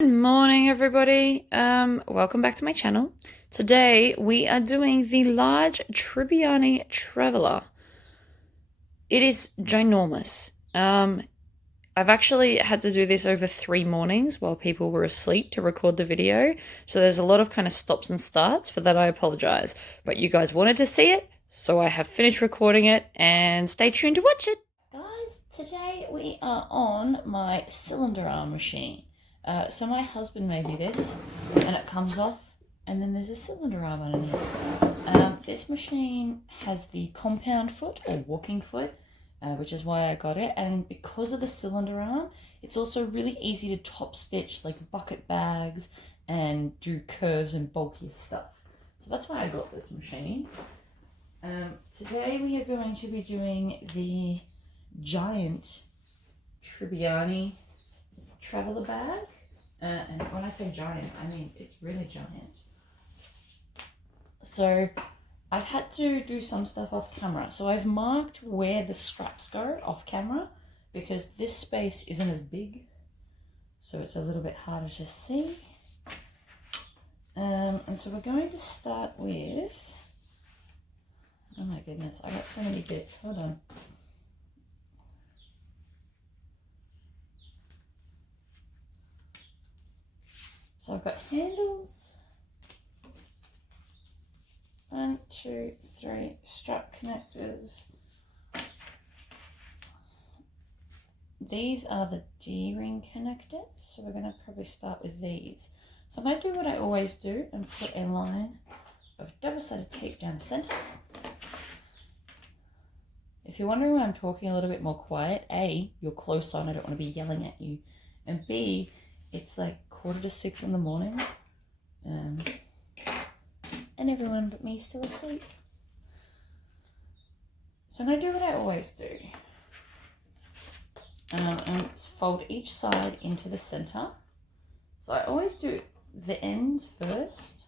Good morning, everybody. Welcome back to my channel. Today we are doing the large Tribbiani Traveler. It is ginormous. I've actually had to do this over 3 mornings while people were asleep to record the video, so there's a lot of kind of stops and starts. For that I apologize, but you guys wanted to see it, so I have finished recording it, and stay tuned to watch it. Guys, today we are on my cylinder arm machine. So my husband made me this, and it comes off, and then there's a cylinder arm underneath. This machine has the compound foot, or walking foot, which is why I got it, and because of the cylinder arm, it's also really easy to top stitch like bucket bags and do curves and bulkier stuff. So that's why I got this machine. Today we are going to be doing the giant Tribbiani traveler bag. And when I say giant, I mean it's really giant. So I've had to do some stuff off camera. So I've marked where the straps go off camera because this space isn't as big. So it's a little bit harder to see. And so we're going to start with, oh my goodness, I got so many bits, hold on. So I've got handles, 1, 2, 3 strap connectors. These are the D-ring connectors, so we're going to probably start with these. So I'm going to do what I always do and put a line of double-sided tape down the center. If you're wondering why I'm talking a little bit more quiet, A, you're close on, I don't want to be yelling at you, and B, it's like 5:45 in the morning, and everyone but me is still asleep. So I'm going to do what I always do, and fold each side into the center. So I always do the ends first,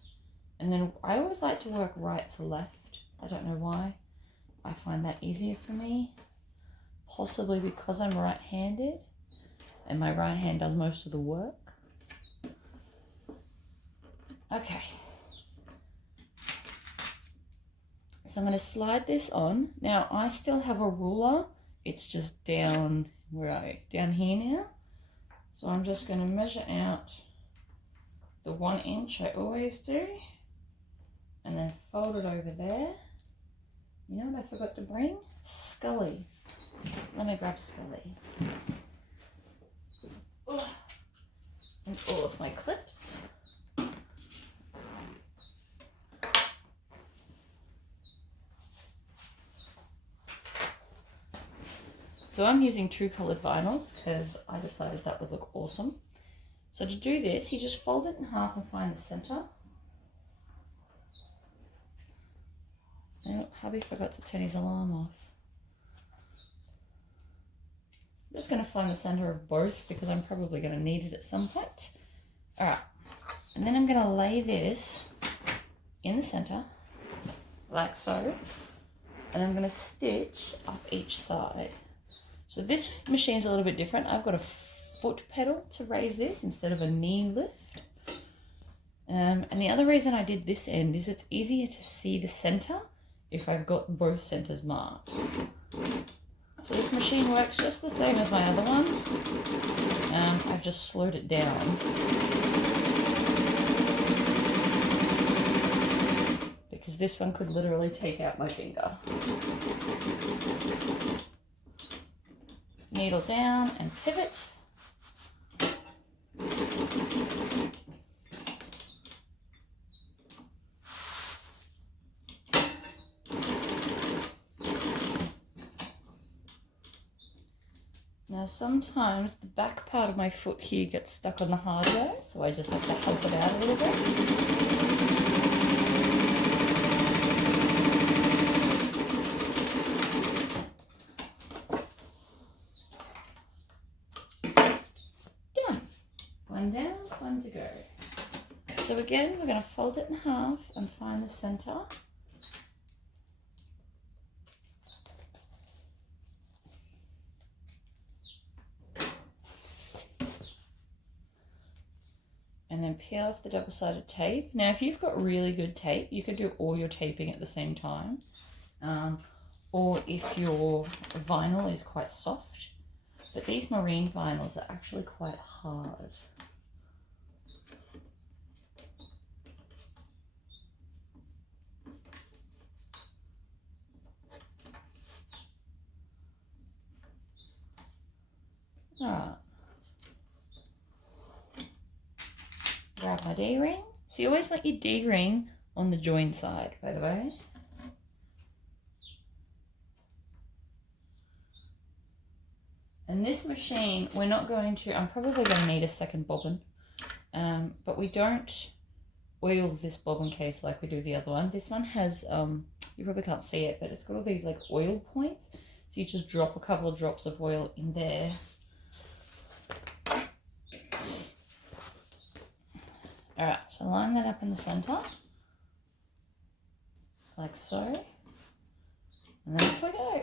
and then I always like to work right to left. I don't know why. I find that easier for me, possibly because I'm right-handed and my right hand does most of the work. Okay, so I'm going to slide this on. Now I still have a ruler, it's just down, where are you? Down here now. So I'm just going to measure out the 1 inch I always do, and then fold it over there. You know what I forgot to bring? Scully. Let me grab Scully. Ugh. And all of my clips. So I'm using 2 colored vinyls because I decided that would look awesome. So to do this, you just fold it in half and find the center. Oh, hubby forgot to turn his alarm off. I'm just going to find the center of both because I'm probably going to need it at some point. Alright, and then I'm going to lay this in the center, like so, and I'm going to stitch up each side. So this machine's a little bit different. I've got a foot pedal to raise this instead of a knee lift. And the other reason I did this end is it's easier to see the center if I've got both centers marked. So this machine works just the same as my other one. I've just slowed it down because this one could literally take out my finger. Needle down and pivot. Now sometimes the back part of my foot here gets stuck on the hardware, so I just have to help it out a little bit. Done. One down, one to go. So again, we're going to fold it in half and find the center. then peel off the double-sided tape. Now, if you've got really good tape, you could do all your taping at the same time. Or if your vinyl is quite soft. But these marine vinyls are actually quite hard. Alright. Grab my D-ring. So you always want your D-ring on the join side, by the way. And this machine, we're not going to, I'm probably going to need a second bobbin, but we don't oil this bobbin case like we do the other one. This one has, you probably can't see it, but it's got all these like oil points. So you just drop a couple of drops of oil in there. Alright, so line that up in the center, like so, and then off we go.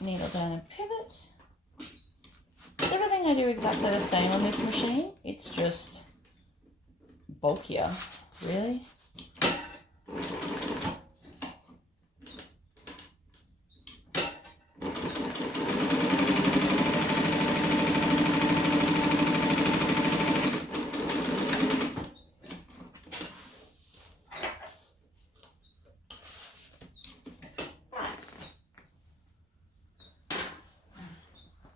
Needle down and pivot. Everything I do exactly the same on this machine, it's just bulkier, really.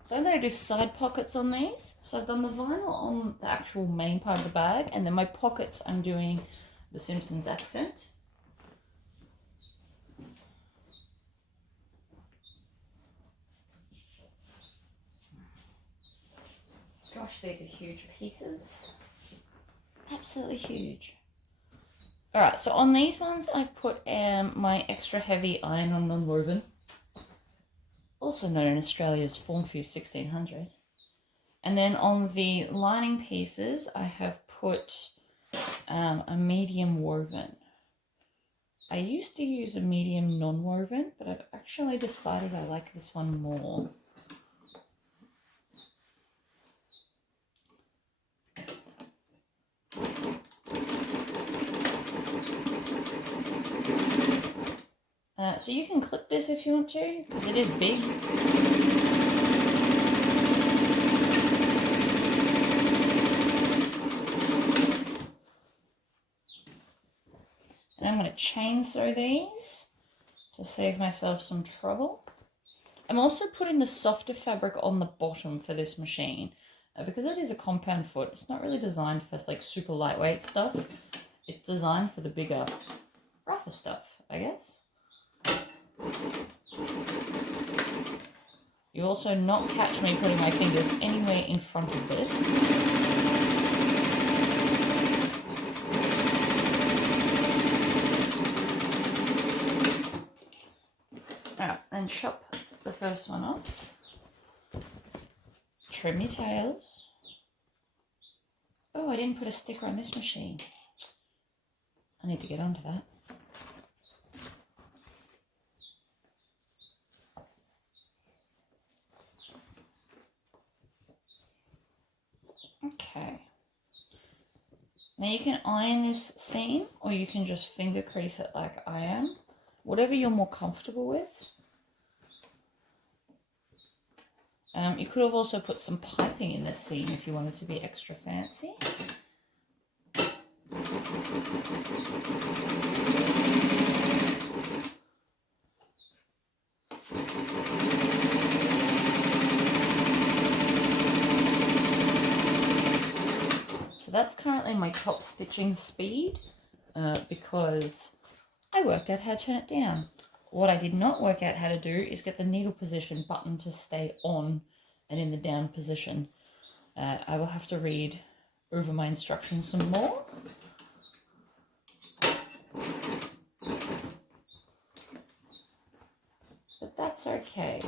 So I'm going to do side pockets on these. So I've done the vinyl on the actual main part of the bag, and then my pockets I'm doing the Simpsons accent. Gosh, these are huge pieces. Absolutely huge. Alright, so on these ones I've put my extra heavy iron-on non-woven, also known in Australia as Form Fuse 1600. And then on the lining pieces, I have put a medium woven. I used to use a medium non-woven, but I've actually decided I like this one more. So you can clip this if you want to, because it is big. And I'm going to chainsaw these to save myself some trouble. I'm also putting the softer fabric on the bottom for this machine. Because it is a compound foot, it's not really designed for like super lightweight stuff. It's designed for the bigger, rougher stuff, I guess. You also not catch me putting my fingers anywhere in front of this. Alright, and chop the first one off. Trim your tails. Oh, I didn't put a sticker on this machine. I need to get onto that. Okay. Now you can iron this seam, or you can just finger crease it like I am. Whatever you're more comfortable with. You could have also put some piping in this seam if you wanted to be extra fancy. So that's currently my top stitching speed because I worked out how to turn it down. What I did not work out how to do is get the needle position button to stay on and in the down position. I will have to read over my instructions some more. But that's okay.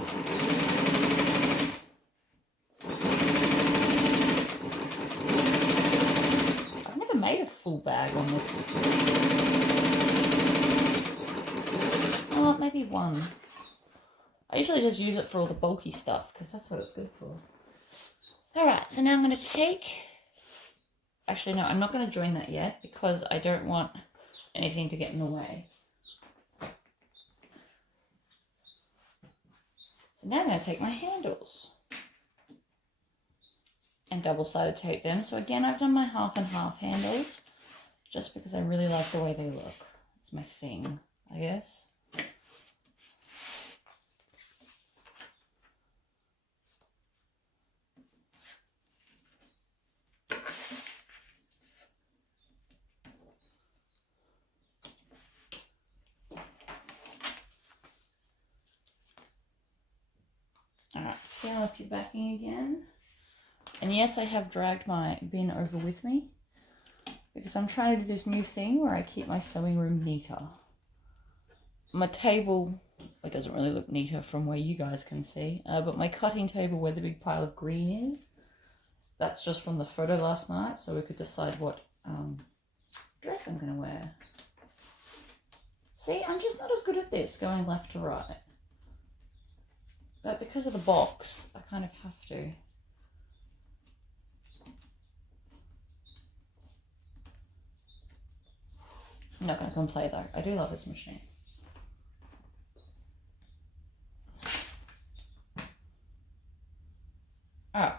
full bag on this. Oh, maybe one. I usually just use it for all the bulky stuff because that's what it's good for. Alright, so now I'm going to take... Actually, no, I'm not going to join that yet because I don't want anything to get in the way. So now I'm going to take my handles and double-sided tape them. So again, I've done my half and half handles just because I really like the way they look. It's my thing, I guess. Alright, peel up your backing again. And yes, I have dragged my bin over with me because I'm trying to do this new thing where I keep my sewing room neater. My table, it doesn't really look neater from where you guys can see, but my cutting table where the big pile of green is, that's just from the photo last night, so we could decide what dress I'm going to wear. See, I'm just not as good at this, going left to right. But because of the box, I kind of have to. I'm not going to complain though. I do love this machine. Alright.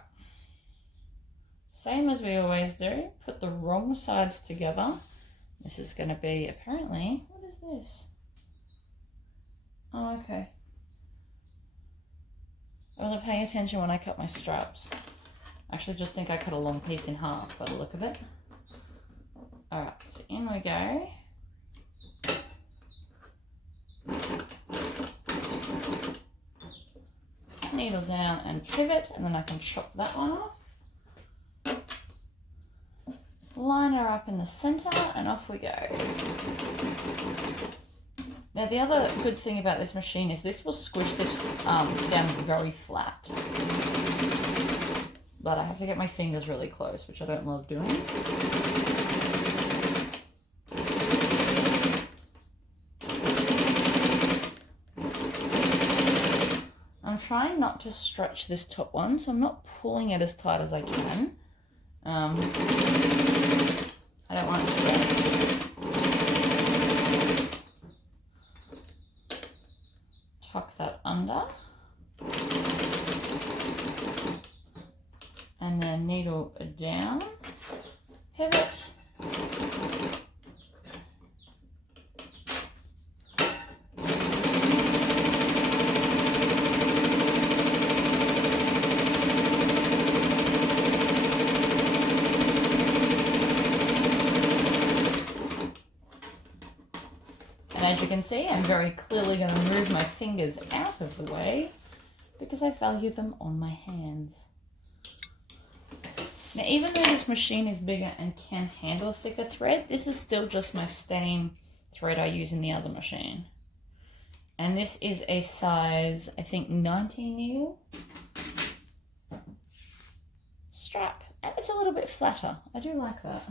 Same as we always do. Put the wrong sides together. This is going to be apparently... What is this? Oh, okay. I wasn't paying attention when I cut my straps. I actually just think I cut a long piece in half by the look of it. Alright, so in we go. Needle down and pivot, and then I can chop that one off. Line her up in the center, and off we go. Now the other good thing about this machine is this will squish this down very flat. But I have to get my fingers really close, which I don't love doing. I'm trying not to stretch this top one, so I'm not pulling it as tight as I can. I don't want it to get... Tuck that under. And then needle down, pivot. And as you can see, I'm very clearly going to move my fingers out of the way because I value them on my hands. Now, even though this machine is bigger and can handle thicker thread, this is still just my stain thread I use in the other machine. And this is a size, I think, 19 needle strap. And it's a little bit flatter. I do like that.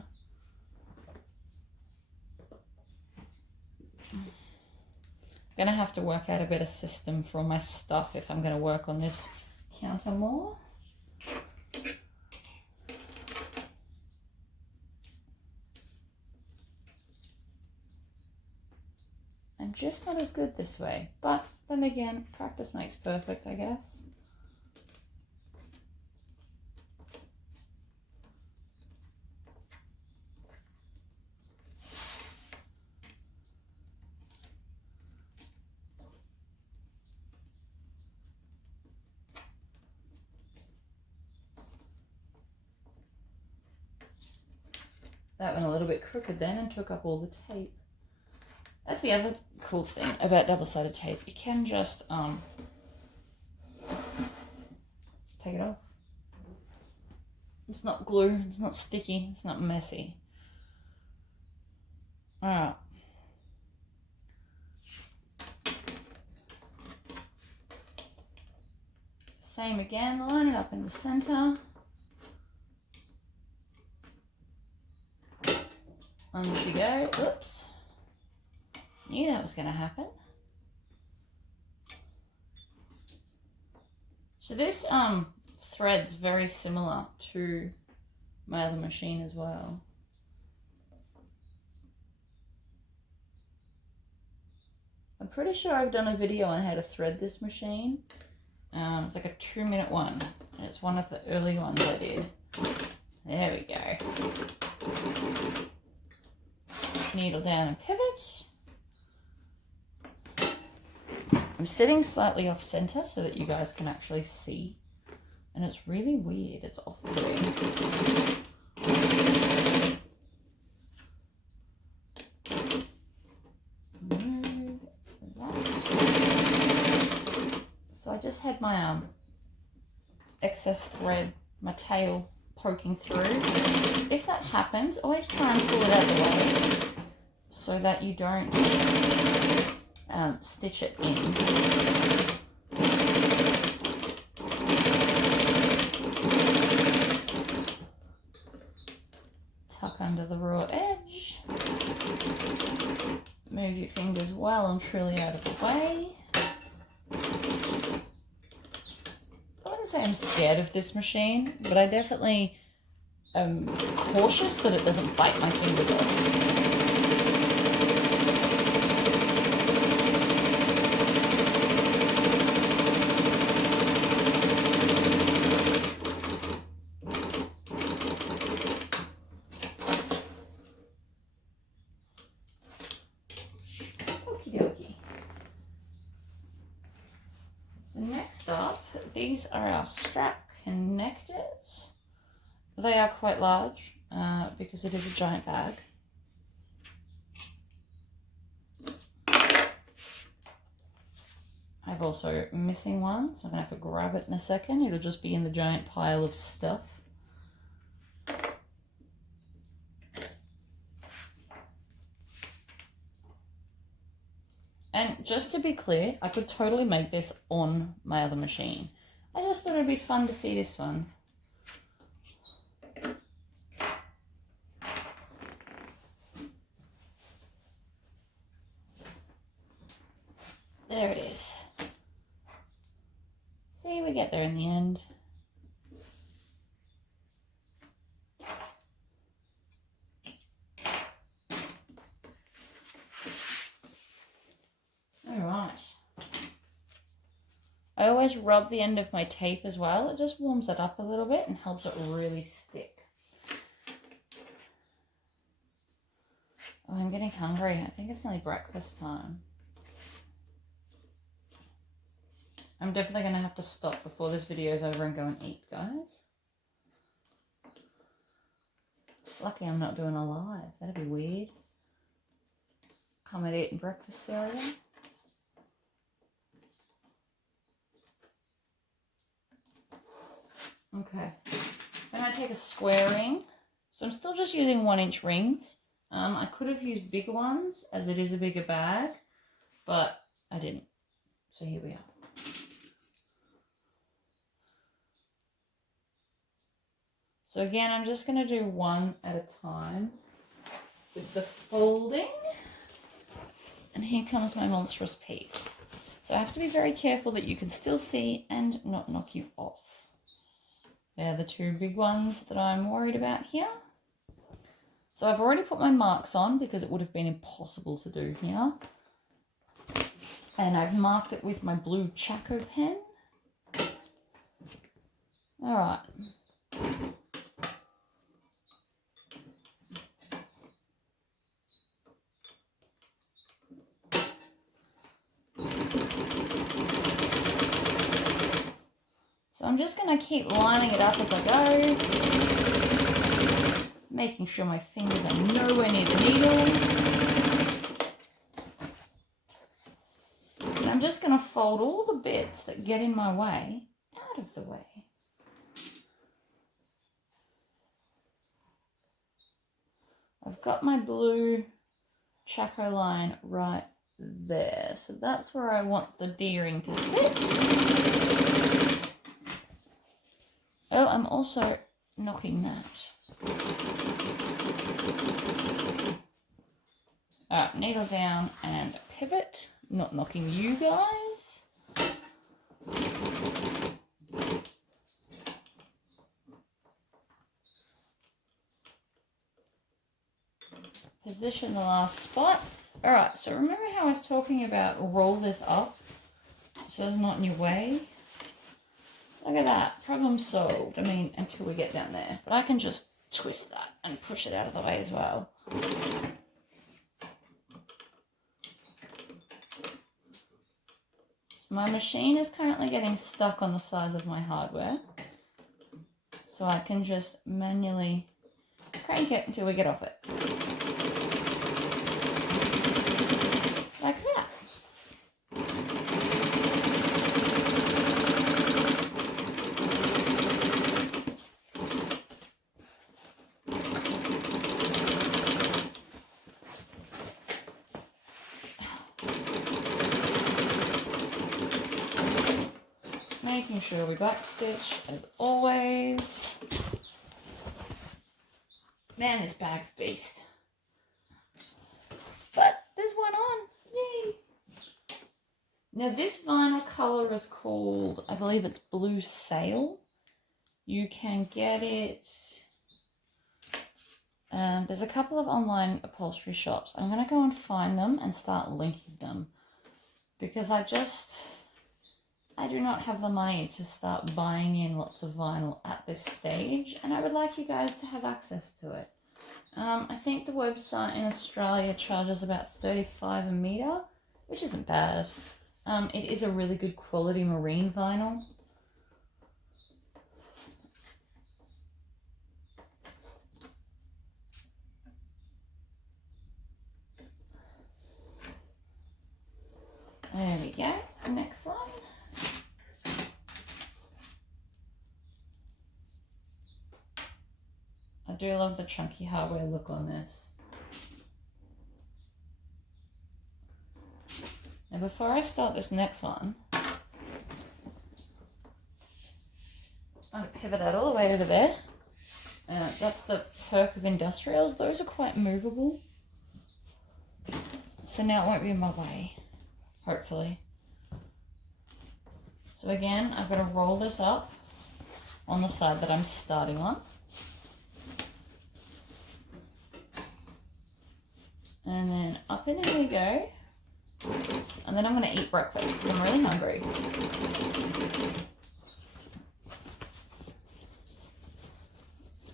I'm gonna have to work out a better system for all my stuff if I'm gonna work on this counter more. I'm just not as good this way, but then again, practice makes perfect, I guess. That went a little bit crooked then and took up all the tape. That's the other cool thing about double-sided tape. You can just take it off. It's not glue, it's not sticky, it's not messy. Alright. Same again, line it up in the center. On she go. Oops. Knew that was going to happen. So this thread's very similar to my other machine as well. I'm pretty sure I've done a video on how to thread this machine. It's like a 2-minute one, and it's one of the early ones I did. There we go. Needle down and pivot. I'm sitting slightly off center so that you guys can actually see, and it's really weird. It's off thread. So I just had my excess thread, my tail poking through. If that happens, always try and pull it out of the way so that you don't stitch it in. Tuck under the raw edge. Move your fingers well and truly out of the way. I wouldn't say I'm scared of this machine, but I definitely am cautious that it doesn't bite my fingers off. Okie dokie. So next up, these are our strap connectors. They are quite large because it is a giant bag. I'm also missing one, so I'm going to have to grab it in a second. It'll just be in the giant pile of stuff. And just to be clear, I could totally make this on my other machine. I just thought it'd be fun to see this one. There it is. See, we get there in the end. Alright. I always rub the end of my tape as well. It just warms it up a little bit and helps it really stick. Oh, I'm getting hungry. I think it's nearly breakfast time. I'm definitely going to have to stop before this video is over and go and eat, guys. Lucky I'm not doing a live. That'd be weird. Come and eating breakfast cereal. Okay. Then I take a square ring. So I'm still just using 1-inch rings. I could have used bigger ones as it is a bigger bag, but I didn't. So here we are. So again, I'm just going to do one at a time with the folding. And here comes my monstrous piece. So I have to be very careful that you can still see and not knock you off. They're the two big ones that I'm worried about here. So I've already put my marks on because it would have been impossible to do here. And I've marked it with my blue Chaco pen. All right. So I'm just going to keep lining it up as I go, making sure my fingers are nowhere near the needle. And I'm just going to fold all the bits that get in my way out of the way. I've got my blue Chaco line right there, so that's where I want the D-ring to sit. Oh, I'm also knocking that. Alright, needle down and pivot. Not knocking you guys. Position the last spot. Alright, so remember how I was talking about roll this up so it's not in your way? Look at that. Problem solved. I mean, until we get down there. But I can just twist that and push it out of the way as well. So my machine is currently getting stuck on the size of my hardware. So I can just manually crank it until we get off it. Like that. Making sure we backstitch as always. Man, this bag's beast. But there's one on. Yay! Now this vinyl colour is called, I believe it's Blue Sail. You can get it, there's a couple of online upholstery shops. I'm going to go and find them and start linking them. Because I do not have the money to start buying in lots of vinyl at this stage. And I would like you guys to have access to it. I think the website in Australia charges about $35 a metre, which isn't bad. It is a really good quality marine vinyl. There we go. Next one. I do love the chunky hardware look on this. Now before I start this next one, I'm going to pivot that all the way over there. That's the perk of industrials. Those are quite movable. So now it won't be in my way, hopefully. So again, I've got to roll this up on the side that I'm starting on. And then up and in we go. And then I'm going to eat breakfast because I'm really hungry.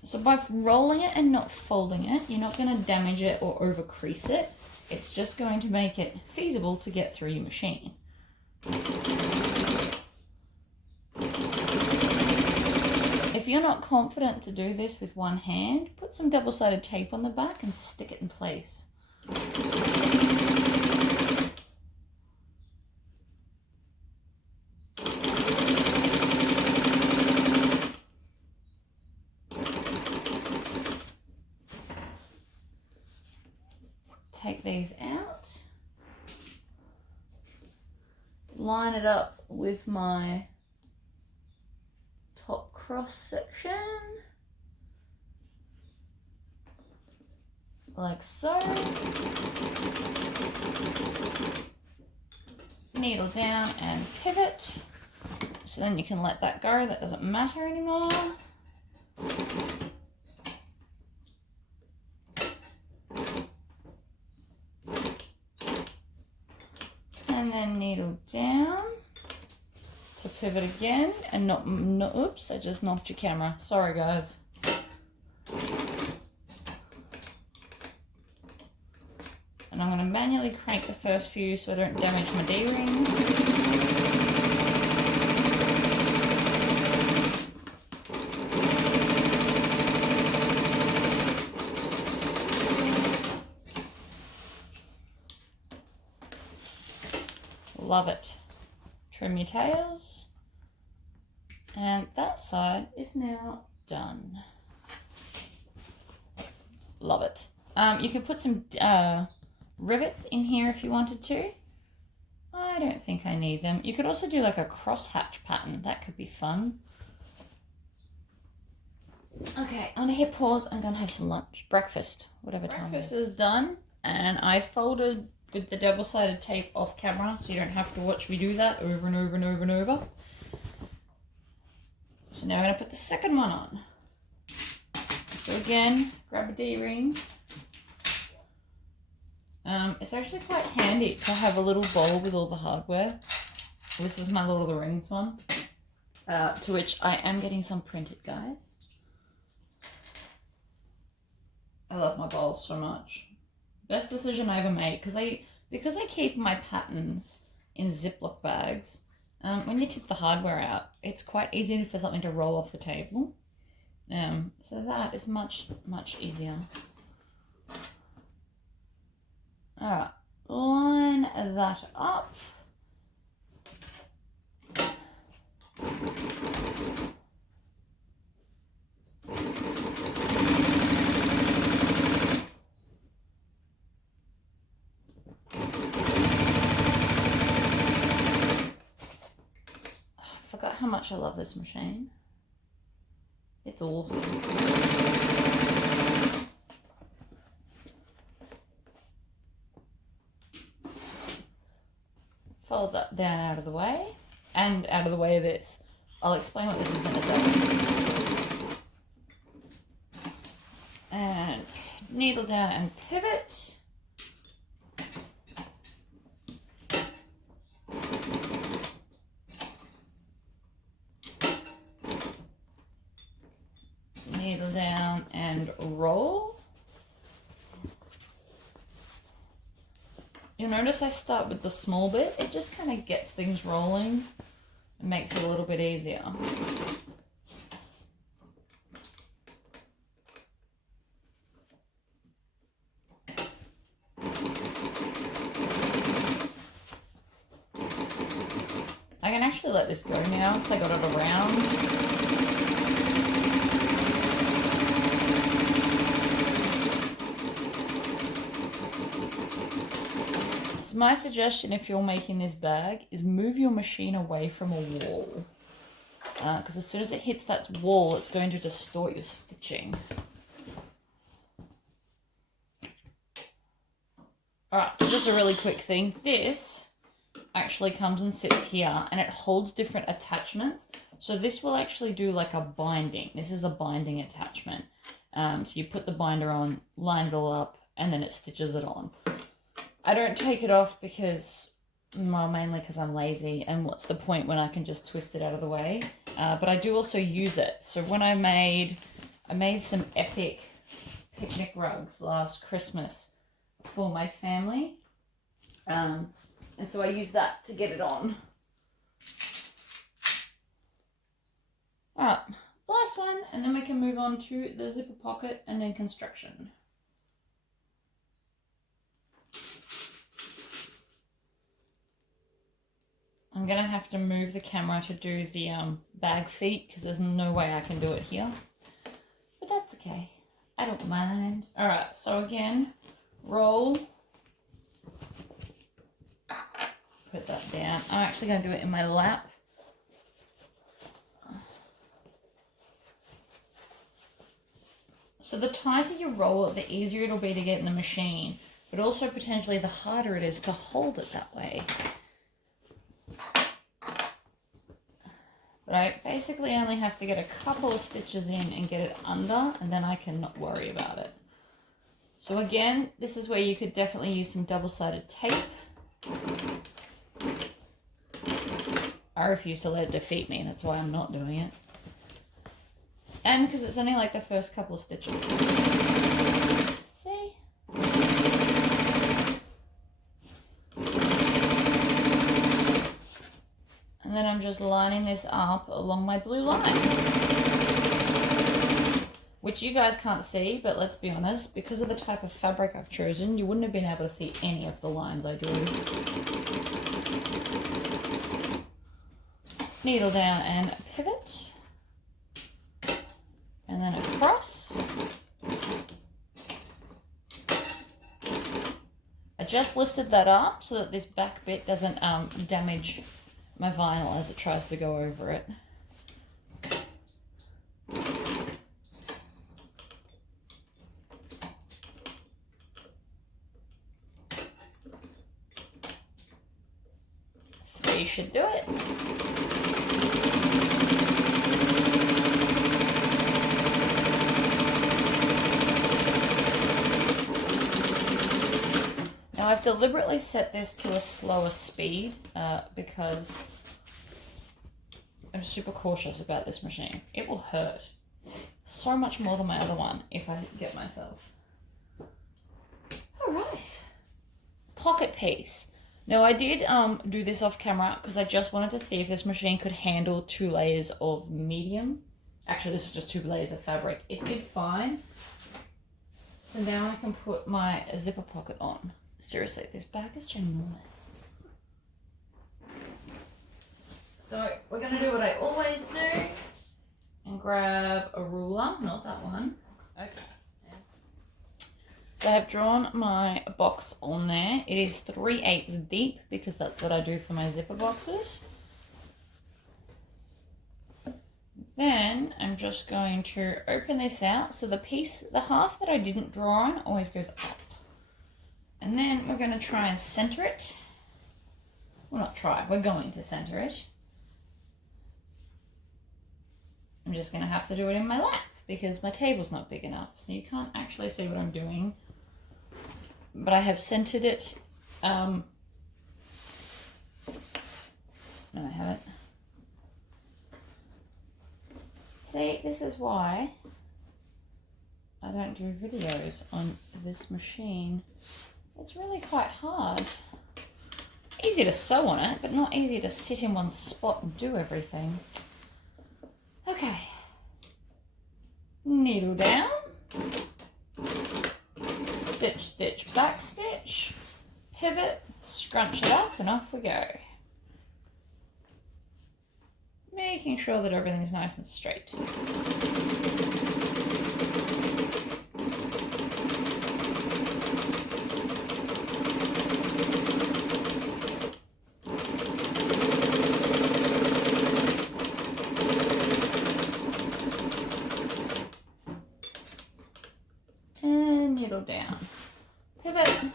So by rolling it and not folding it, you're not going to damage it or over crease it. It's just going to make it feasible to get through your machine. If you're not confident to do this with one hand, put some double-sided tape on the back and stick it in place. Take these out, line it up with my top cross section, like so. Needle down and pivot. So then you can let that go, that doesn't matter anymore. And then needle down to pivot again and not oops, I just knocked your camera. Sorry guys. And I'm going to manually crank the first few so I don't damage my D-ring. Love it. Trim your tails. And that side is now done. Love it. You could put some rivets in here if you wanted to. I don't think I need them. You could also do like a crosshatch pattern. That could be fun. Okay, I'm gonna hit pause. I'm gonna have some lunch, breakfast, whatever time. Breakfast is done, and I folded with the double-sided tape off camera so you don't have to watch me do that over and over and over and over. So now I'm going to put the second one on. So again, grab a D-ring. It's actually quite handy to have a little bowl with all the hardware. This is my Lord of the Rings one, to which I am getting some printed, guys. I love my bowl so much. Best decision I ever made, because I keep my patterns in Ziploc bags. When you tip the hardware out, it's quite easy for something to roll off the table. So that is much, much easier. Alright, line that up. I forgot how much I love this machine. It's awesome. Fold that down out of the way, and out of the way of this. I'll explain what this is in a second. And needle down and pivot. Needle down and roll. You'll notice I start with the small bit. It just kind of gets things rolling and makes it a little bit easier. I can actually let this go now because I got it around. My suggestion if you're making this bag is move your machine away from a wall, because as soon as it hits that wall it's going to distort your stitching. Alright, so just a really quick thing. This actually comes and sits here and it holds different attachments. So this will actually do like a binding. This is a binding attachment. So you put the binder on, line it all up, and then it stitches it on. I don't take it off because, well, mainly because I'm lazy, and what's the point when I can just twist it out of the way? But I do also use it. So when I made some epic picnic rugs last Christmas for my family. And so I use that to get it on. Alright, last one, and then we can move on to the zipper pocket and then construction. I'm going to have to move the camera to do the bag feet because there's no way I can do it here. But that's okay. I don't mind. Alright, so again, roll. Put that down. I'm actually going to do it in my lap. So the tighter you roll it, the easier it'll be to get in the machine. But also potentially the harder it is to hold it that way. But I basically only have to get a couple of stitches in and get it under, and then I can not worry about it. So again, this is where you could definitely use some double-sided tape. I refuse to let it defeat me, that's why I'm not doing it. And because it's only like the first couple of stitches. See? And then I'm just lining this up along my blue line. Which you guys can't see, but let's be honest, because of the type of fabric I've chosen, you wouldn't have been able to see any of the lines I drew. Needle down and pivot. And then across. I just lifted that up so that this back bit doesn't damage my vinyl as it tries to go over it. way you should do it. Now I've deliberately set this to a slower speed because I'm super cautious about this machine. It will hurt so much more than my other one if I get myself. All right, pocket piece. Now I did do this off camera because I just wanted to see if this machine could handle 2 layers of medium. Actually, this is just 2 layers of fabric. It did fine. So now I can put my zipper pocket on. Seriously, this bag is ginormous. So we're going to do what I always do and grab a ruler, not that one. Okay. So I have drawn my box on there. It is 3/8 deep because that's what I do for my zipper boxes. Then I'm just going to open this out. So the half that I didn't draw on always goes up. And then we're going to try and center it. Well, not try, we're going to center it. I'm just going to have to do it in my lap because my table's not big enough. So you can't actually see what I'm doing. But I have centered it. No, I haven't. See, this is why I don't do videos on this machine. It's really quite hard. Easy to sew on it, but not easy to sit in one spot and do everything. Okay. Needle down. Stitch, stitch, back stitch. Pivot, scrunch it up, and off we go. Making sure that everything's nice and straight. And needle down. Pivot.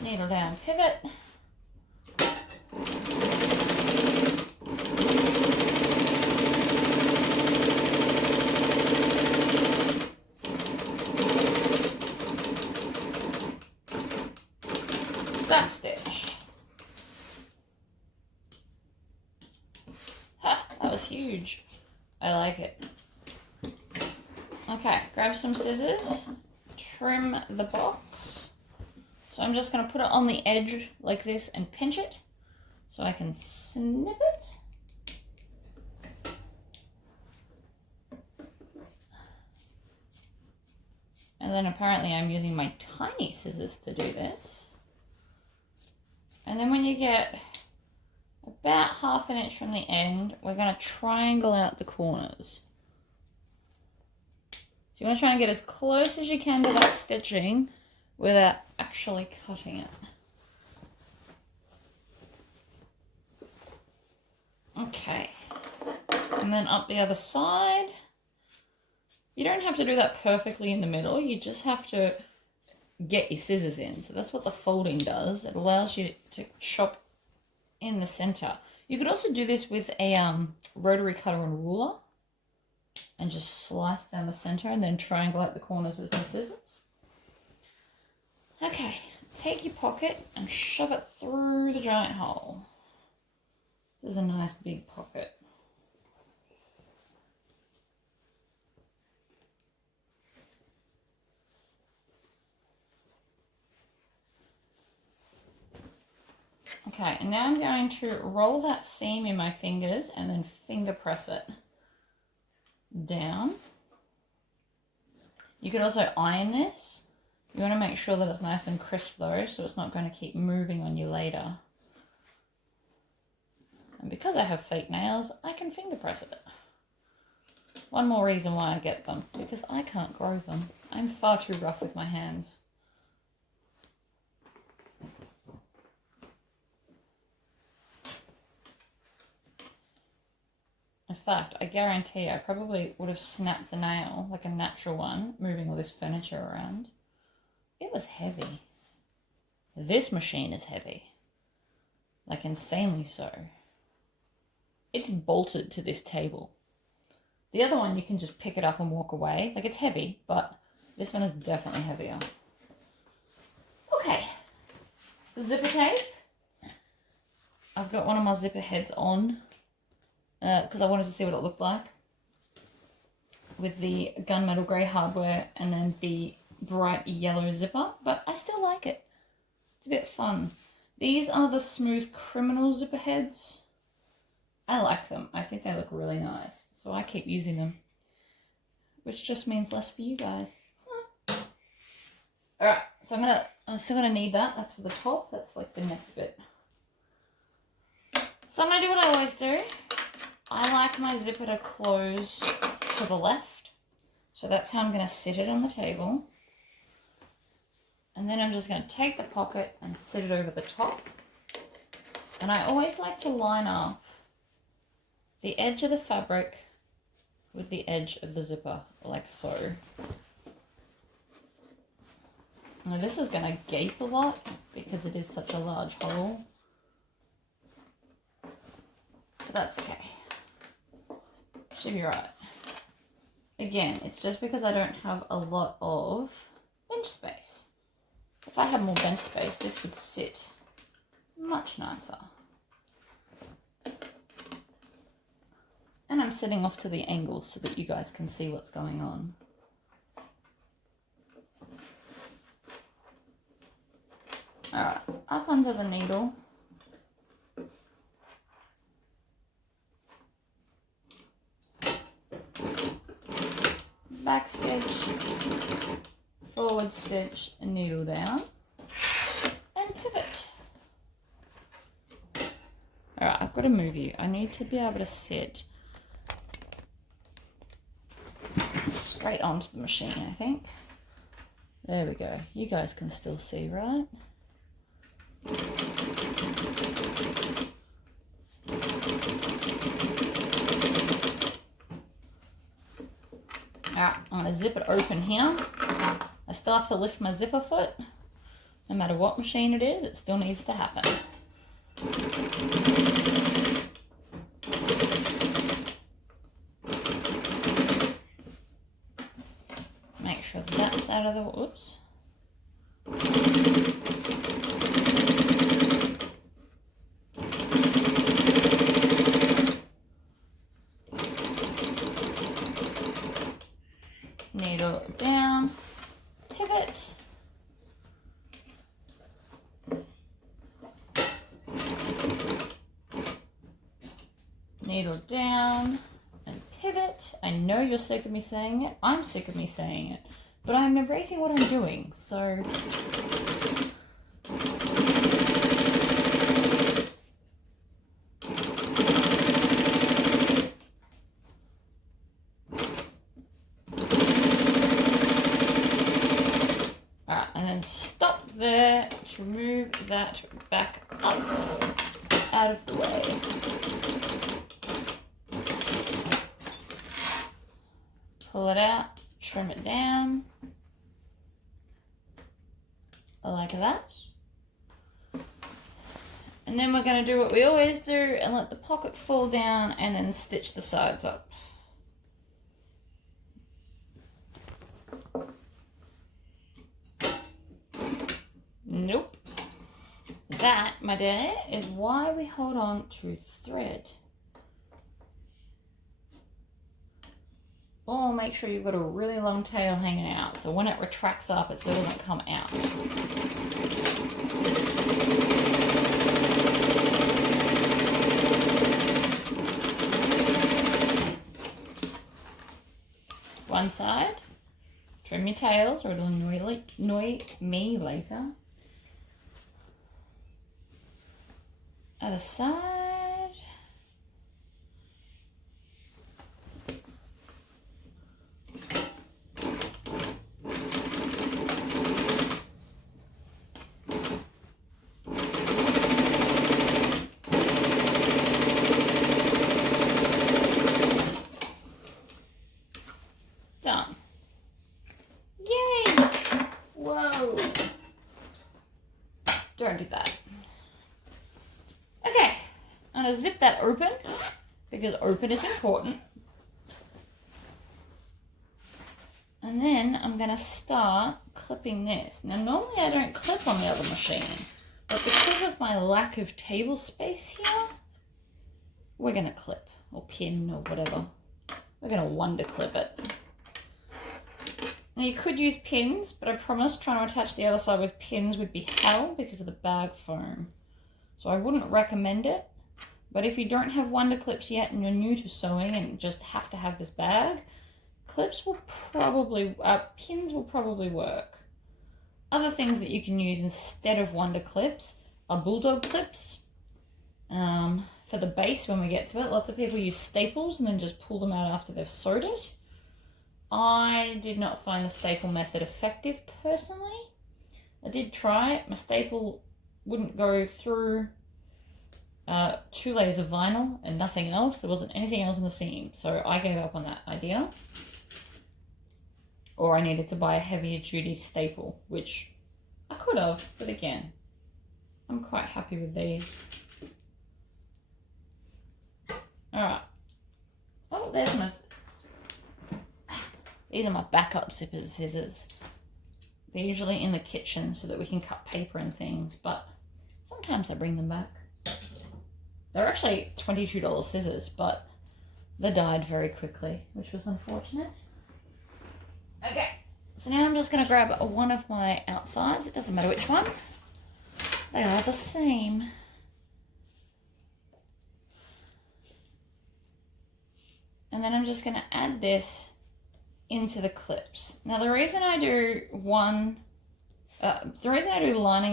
Needle down, pivot. Back stitch. Ha, that was huge. I like it. Okay, grab some scissors, trim the box. So I'm just going to put it on the edge like this and pinch it so I can snip it. And then apparently I'm using my tiny scissors to do this. And then when you get about 1/2 inch from the end, we're going to triangle out the corners. So you want to try and get as close as you can to that stitching without actually cutting it. Okay. And then up the other side. You don't have to do that perfectly in the middle. You just have to get your scissors in. So that's what the folding does. It allows you to chop in the center. You could also do this with a rotary cutter and ruler and just slice down the center and then triangle out the corners with some scissors. Okay, take your pocket and shove it through the giant hole. This is a nice big pocket. Okay, and now I'm going to roll that seam in my fingers and then finger press it down. You could also iron this. You want to make sure that it's nice and crisp though, so it's not going to keep moving on you later. And because I have fake nails, I can finger press it. One more reason why I get them, because I can't grow them. I'm far too rough with my hands. In fact, I guarantee I probably would have snapped a nail, like a natural one, moving all this furniture around. It was heavy. This machine is heavy. Like insanely so. It's bolted to this table. The other one, you can just pick it up and walk away. Like, it's heavy, but this one is definitely heavier. Okay. Zipper tape. I've got one of my zipper heads on because I wanted to see what it looked like with the gunmetal grey hardware and then the bright yellow zipper, but I still like it. It's a bit fun. These are the Smooth Criminal zipper heads. I like them. I think they look really nice, so I keep using them, which just means less for you guys. Alright, so I'm still gonna need that. That's for the top. That's like the next bit. So I'm gonna do what I always do. I like my zipper to close to the left. So that's how I'm gonna sit it on the table. And then I'm just gonna take the pocket and sit it over the top. And I always like to line up the edge of the fabric with the edge of the zipper, like so. Now this is gonna gape a lot because it is such a large hole. But that's okay. Should be right. Again, it's just because I don't have a lot of bench space. If I had more bench space, this would sit much nicer. And I'm sitting off to the angle so that you guys can see what's going on. Alright, up under the needle. Back stitch, forward stitch, and needle down, and pivot. Alright, I've got to move you. I need to be able to sit straight onto the machine, I think. There we go. You guys can still see, right? Alright, I'm going to zip it open here. I still have to lift my zipper foot. No matter what machine it is, it still needs to happen. Make sure that's out of the, oops. Needle down, pivot, needle down, and pivot. I know you're sick of me saying it. I'm sick of me saying it, but I'm narrating what I'm doing, so stop there to move that back up out of the way. Pull it out, trim it down like that. And then we're going to do what we always do and let the pocket fall down and then stitch the sides up. Nope. That, my dear, is why we hold on to thread. Or make sure you've got a really long tail hanging out, so when it retracts up, it still doesn't come out. One side, trim your tails or it'll annoy me later. Other side. Done. Yay! Whoa! don't do that. Okay, I'm going to zip that open because open is important. And then I'm going to start clipping this. Now, normally I don't clip on the other machine, but because of my lack of table space here, we're going to clip or pin or whatever. We're going to wonder clip it. Now, you could use pins, but I promise trying to attach the other side with pins would be hell because of the bag foam. So I wouldn't recommend it. But if you don't have wonder clips yet and you're new to sewing and just have to have this bag, clips will probably, pins will probably work. Other things that you can use instead of wonder clips are bulldog clips. For the base when we get to it, lots of people use staples and then just pull them out after they've sewed it. I did not find the staple method effective personally. I did try it. My staple wouldn't go through 2 layers of vinyl and nothing else. There wasn't anything else in the seam, so I gave up on that idea. Or I needed to buy a heavier duty staple, which I could have, but again, I'm quite happy with these. Alright. Oh, there's my... These are my backup zipper scissors. They're usually in the kitchen so that we can cut paper and things, but sometimes I bring them back. They're actually $22 scissors, but they died very quickly, which was unfortunate. Okay, so now I'm just going to grab one of my outsides. It doesn't matter which one. They are the same. And then I'm just going to add this into the clips. Now the reason I do lining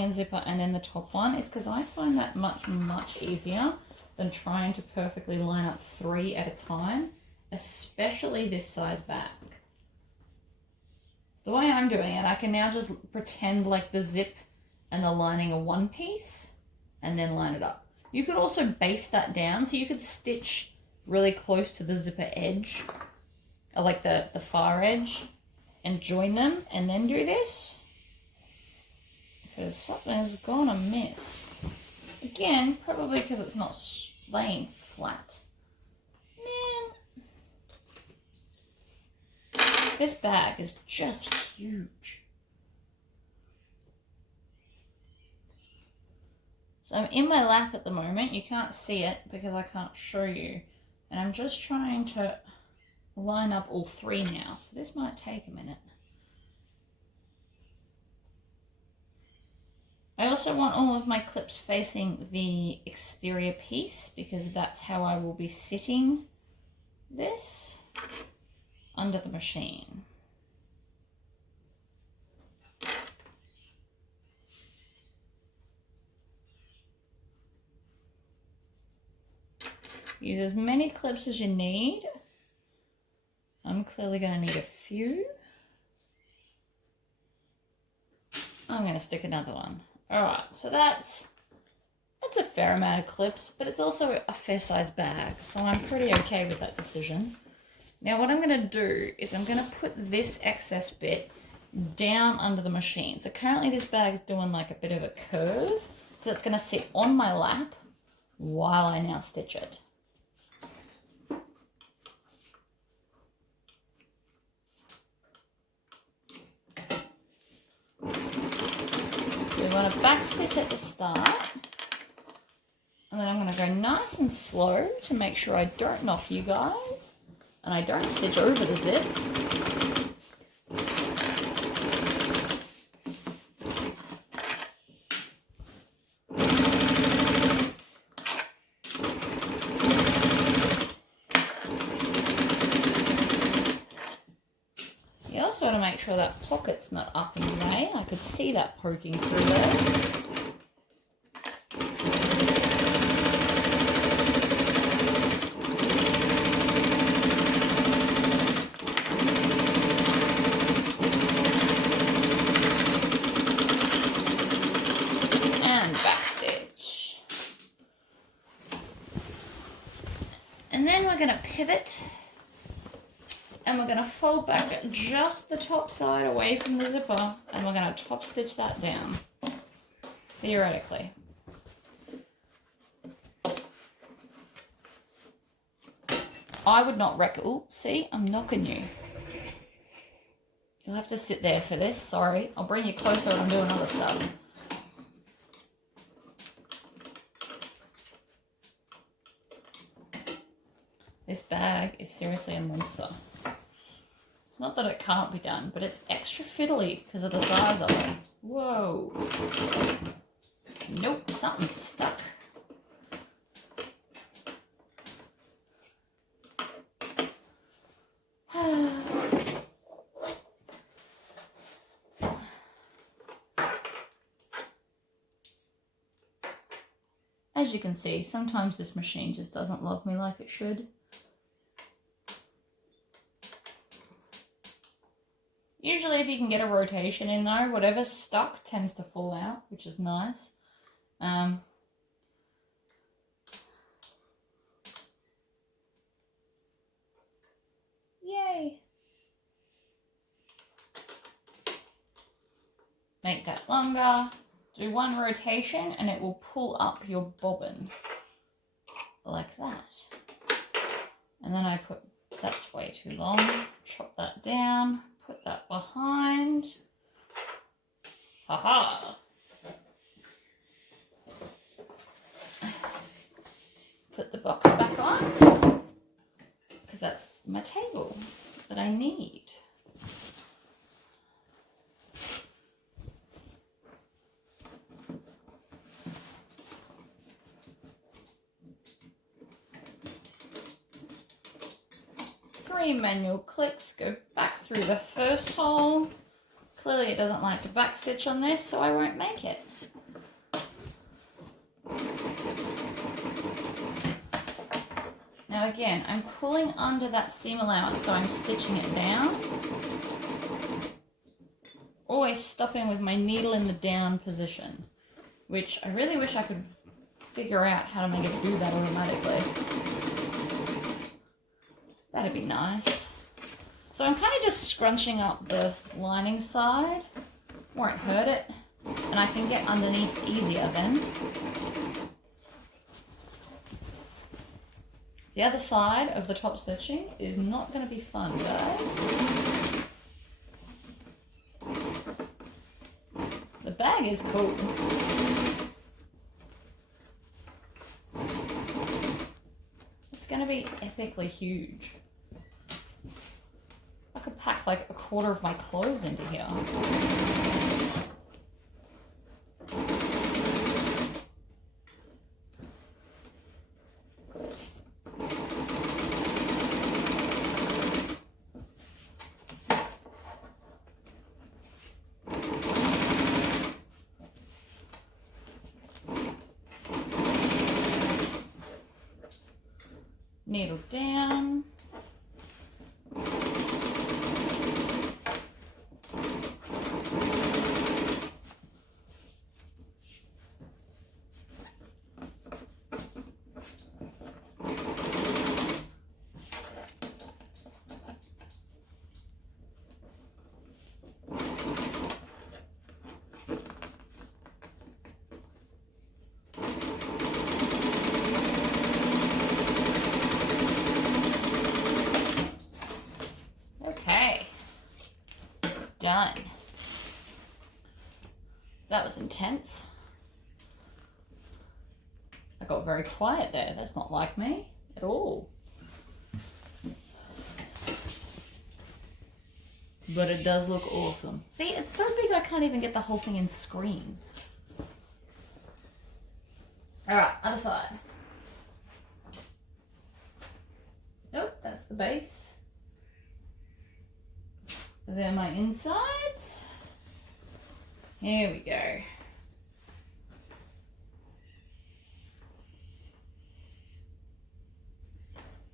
and zipper and then the top one is because I find that much easier than trying to perfectly line up 3 at a time, especially this size back. The way I'm doing it, I can now just pretend like the zip and the lining are one piece and then line it up. You could also base that down, so you could stitch really close to the zipper edge, or like the far edge, and join them and then do this, because something's gonna miss. Again, probably because it's not laying flat. Man, this bag is just huge. So I'm in my lap at the moment. You can't see it because I can't show you. And I'm just trying to line up all 3 now. So this might take a minute. I also want all of my clips facing the exterior piece because that's how I will be sitting this under the machine. Use as many clips as you need. I'm clearly going to need a few. I'm going to stick another one. Alright, so that's a fair amount of clips, but it's also a fair size bag, so I'm pretty okay with that decision. Now what I'm going to do is I'm going to put this excess bit down under the machine. So currently this bag is doing like a bit of a curve, so it's going to sit on my lap while I now stitch it. So we want to back stitch at the start, and then I'm going to go nice and slow to make sure I don't knock you guys, and I don't stitch over the zip. You also want to make sure that pocket's not up in the way. I could see that poking through there. And backstitch. And then we're going to pivot. And we're going to fold back just the top side away from the zipper, and we're going to top stitch that down. theoretically. I would not oh, see, I'm knocking you. You'll have to sit there for this, sorry. I'll bring you closer when I'm doing other stuff. This bag is seriously a monster. It's not that it can't be done, but it's extra fiddly because of the size of it. Whoa. Nope, something's stuck. As you can see, sometimes this machine just doesn't love me like it should. Usually if you can get a rotation in though, whatever's stuck tends to fall out, which is nice. Yay! Make that longer. Do one rotation and it will pull up your bobbin like that. And then I put, that's way too long, chop that down, put that behind. Haha! Put the box back on, because that's my table that I need. Three manual clicks, go back through the first hole. Clearly it doesn't like to backstitch on this, so I won't make it. Now again, I'm pulling under that seam allowance, so I'm stitching it down. Always stopping with my needle in the down position, which I really wish I could figure out how to make it do that automatically. That'd be nice. So I'm kind of just scrunching up the lining side. Won't hurt it. And I can get underneath easier then. The other side of the top stitching is not going to be fun, guys. The bag is cool. It's going to be epically huge. I could pack like a quarter of my clothes into here. Needle down. Done. That was intense. I got very quiet there. That's not like me at all. But it does look awesome. See, it's so big I can't even get the whole thing in screen. Alright, other side. Nope, that's the base. They're my insides. Here we go.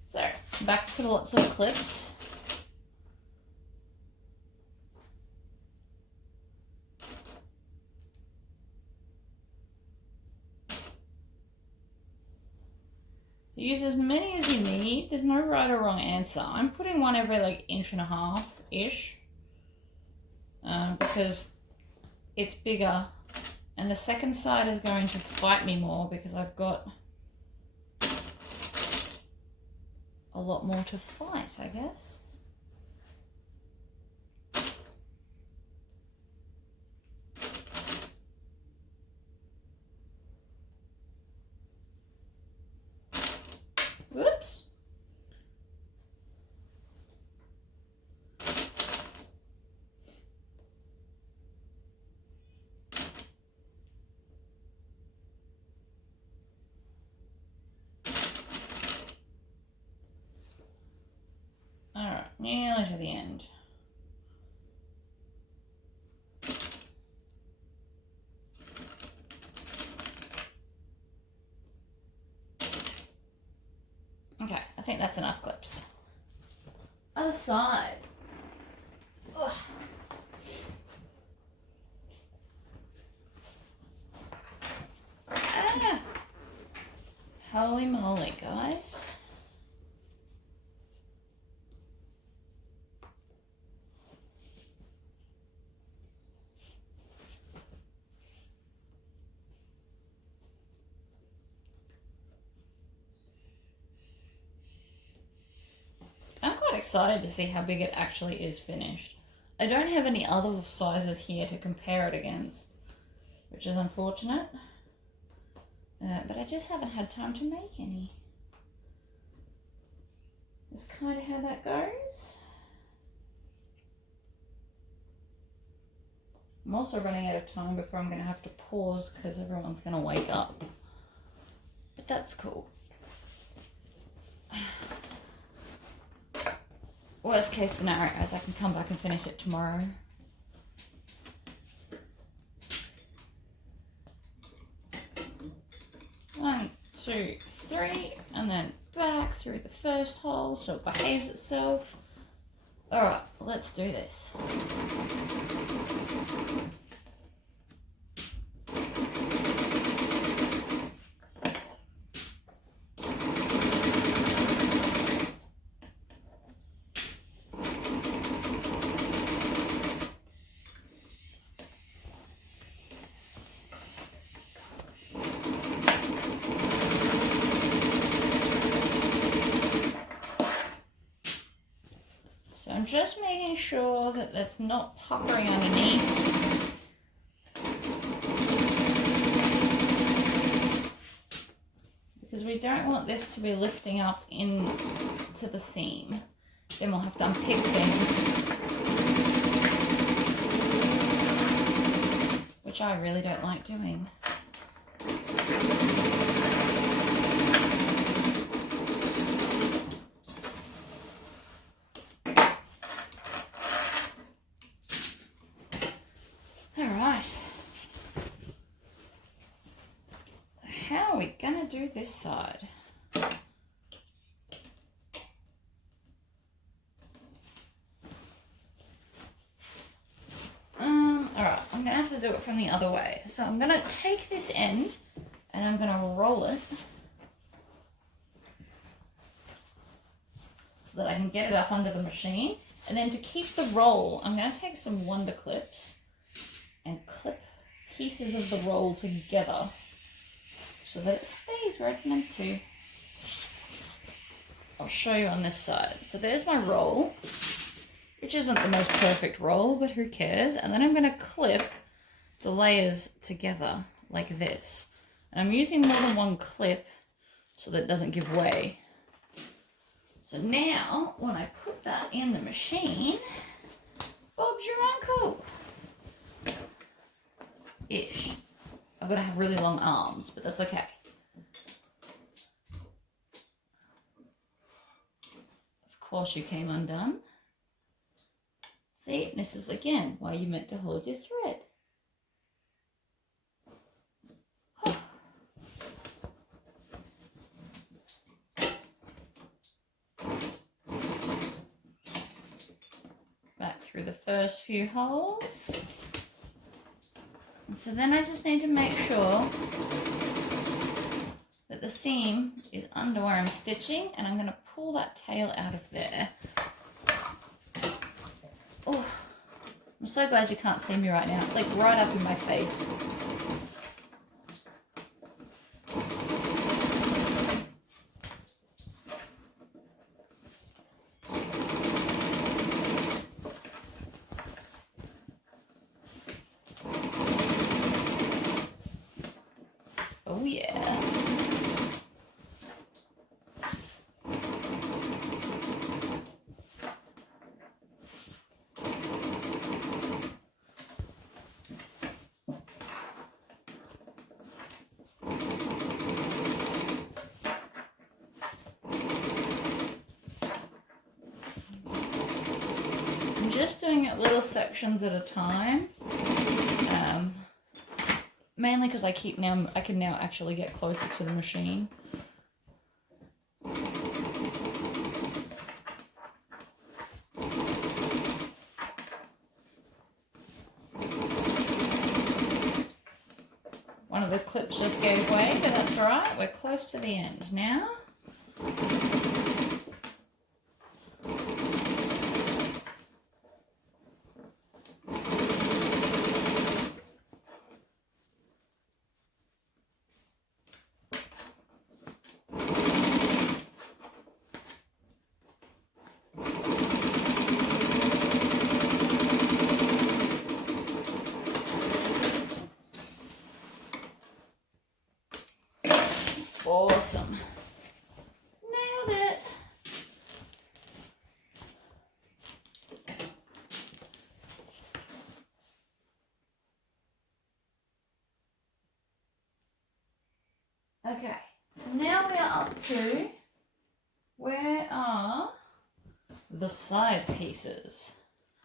So, back to lots of clips. Use as many as you need. There's no right or wrong answer. I'm putting one every like 1.5 inches-ish. Because it's bigger And the second side is going to fight me more because I've got a lot more to fight, I guess. Whoops. Alright, nearly to the end. Okay, I think that's enough clips. Other side. Ugh. Ah. Holy moly, guys. I'm quite excited to see how big it actually is finished. I don't have any other sizes here to compare it against, which is unfortunate. But I just haven't had time to make any. That's kind of how that goes. I'm also running out of time before I'm going to have to pause because everyone's going to wake up. But that's cool. Worst case scenario is I can come back and finish it tomorrow. One, two, three, and then back through the first hole so it behaves itself. Alright, let's do this. I'm just making sure that that's not puckering underneath. Because we don't want this to be lifting up into the seam. Then we'll have to unpick things. Which I really don't like doing. How are we gonna do this side? Alright, I'm gonna have to do it from the other way. So I'm gonna take this end and I'm gonna roll it so that I can get it up under the machine. And then to keep the roll, I'm gonna take some Wonder Clips and clip pieces of the roll together so that it stays where it's meant to. I'll show you on this side. So there's my roll, which isn't the most perfect roll, but who cares? And then I'm going to clip the layers together like this. And I'm using more than one clip so that it doesn't give way. So now, when I put that in the machine, Bob's your uncle. Ish. I've got to have really long arms, but that's okay. Of course you came undone. See, this is again why you meant to hold your thread. Back through the first few holes. So then I just need to make sure that the seam is under where I'm stitching, and I'm going to pull that tail out of there. Oh, I'm so glad you can't see me right now. It's like right up in my face. Oh yeah. I'm just doing it little sections at a time. Mainly because I can now actually get closer to the machine. One of the clips just gave way, but that's alright. We're close to the end now. Awesome. Nailed it. Okay, so now we are up to, where are the side pieces?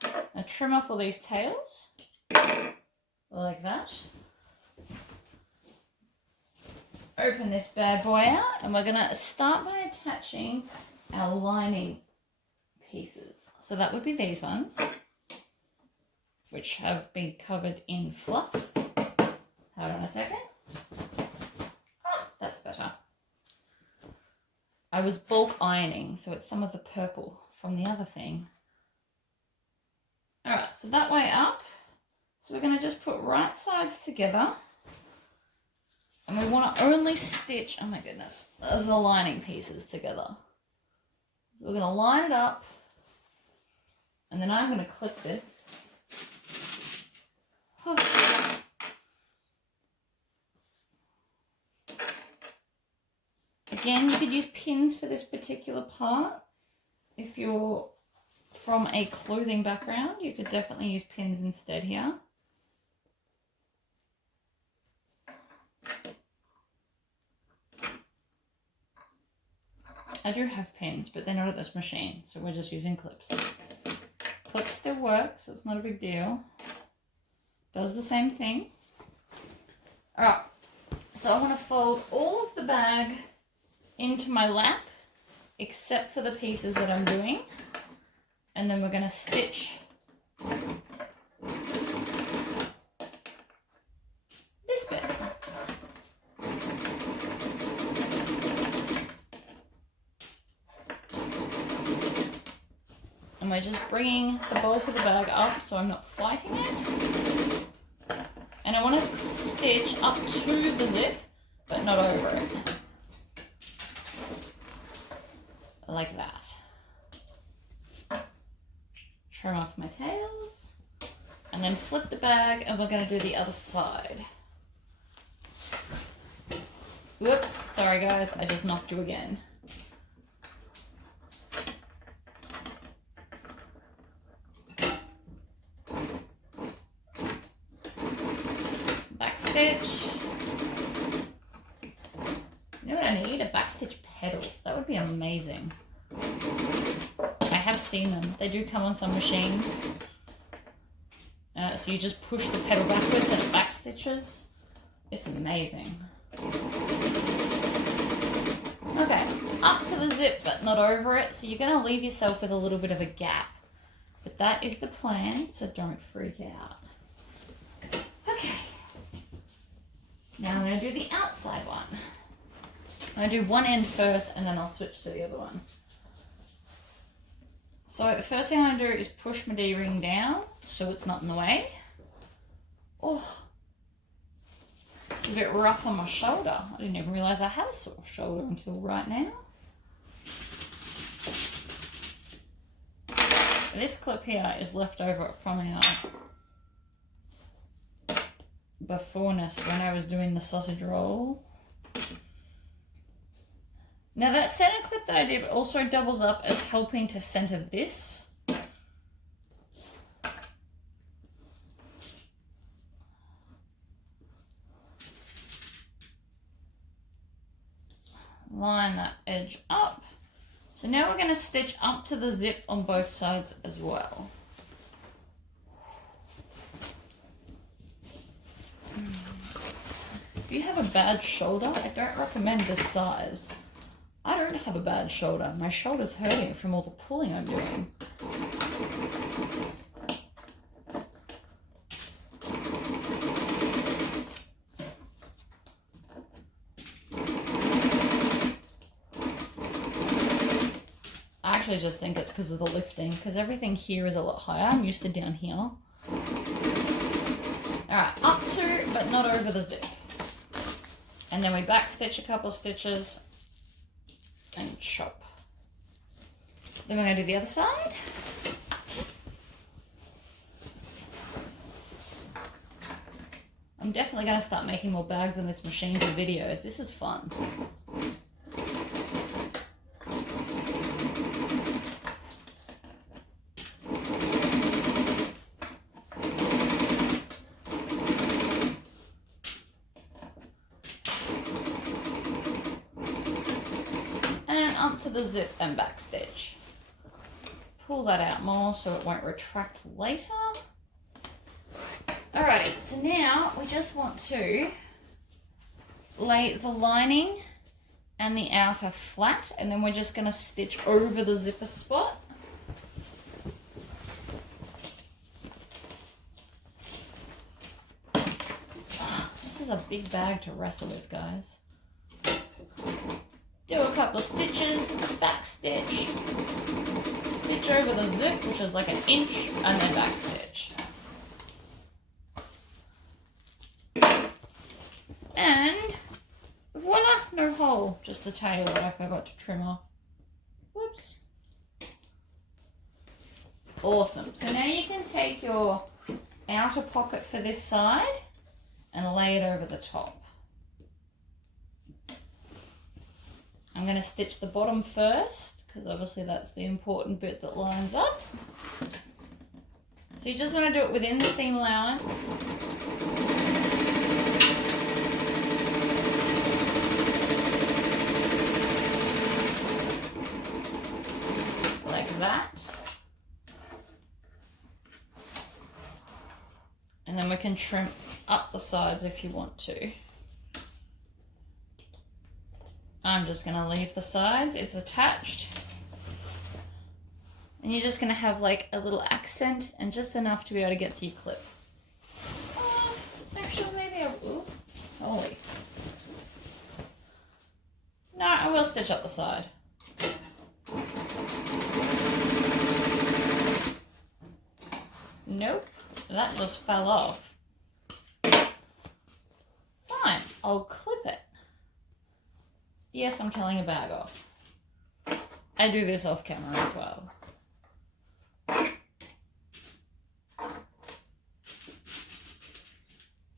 Now trim off all these tails, like that. Open this bad boy out, and we're gonna start by attaching our lining pieces. So that would be these ones, which have been covered in fluff. Hold on a second. Oh, that's better. I was bulk ironing, so it's some of the purple from the other thing. All right, so that way up. So we're gonna just put right sides together. And we want to only stitch, oh my goodness, the lining pieces together. So we're going to line it up, and then I'm going to clip this. Oh. Again, you could use pins for this particular part. If you're from a clothing background, you could definitely use pins instead here. I do have pins, but they're not at this machine, so we're just using clips. Clips still work, so it's not a big deal. Does the same thing. Alright, so I want to fold all of the bag into my lap, except for the pieces that I'm doing. And then we're going to stitch this bit. And we're just bringing the bulk of the bag up so I'm not fighting it. And I want to stitch up to the zip, but not over it. Like that. Trim off my tails. And then flip the bag, and we're going to do the other side. Whoops, sorry guys, I just knocked you again. Backstitch. You know what I need? A backstitch pedal. That would be amazing. I have seen them. They do come on some machines. So you just push the pedal backwards and it backstitches. It's amazing. Okay, up to the zip but not over it. So you're going to leave yourself with a little bit of a gap. But that is the plan, so don't freak out. Okay. Now I'm going to do the outside one. I'm going to do one end first and then I'll switch to the other one. So the first thing I'm going to do is push my D-ring down so it's not in the way. Oh, it's a bit rough on my shoulder. I didn't even realise I had a sore shoulder until right now. This clip here is left over from our beforeness when I was doing the sausage roll. Now that center clip that I did also doubles up as helping to center this. Line that edge up. So now we're going to stitch up to the zip on both sides as well. If you have a bad shoulder, I don't recommend this size. I don't have a bad shoulder. My shoulder's hurting from all the pulling I'm doing. I actually just think it's because of the lifting, because everything here is a lot higher. I'm used to down here. Alright, up to, but not over the zip. And then we back stitch a couple of stitches and chop. Then we're going to do the other side. I'm definitely going to start making more bags on this machine for videos. This is fun. Up to the zip and back stitch. Pull that out more so it won't retract later. Alrighty, so now we just want to lay the lining and the outer flat, and then we're just going to stitch over the zipper spot. This is a big bag to wrestle with, guys. Do a couple of stitches, back stitch, stitch over the zip, which is like an inch, and then back stitch. And voila, no hole, just the tail that I forgot to trim off. Whoops. Awesome. So now you can take your outer pocket for this side and lay it over the top. I'm going to stitch the bottom first, because obviously that's the important bit that lines up. So you just want to do it within the seam allowance. Like that. And then we can trim up the sides if you want to. I'm just going to leave the sides. It's attached. And you're just going to have like a little accent and just enough to be able to get to your clip. Actually, maybe I'll... Ooh, holy. No, I will stitch up the side. Nope, that just fell off. Fine, I'll clip it. Yes, I'm telling a bag off. I do this off camera as well.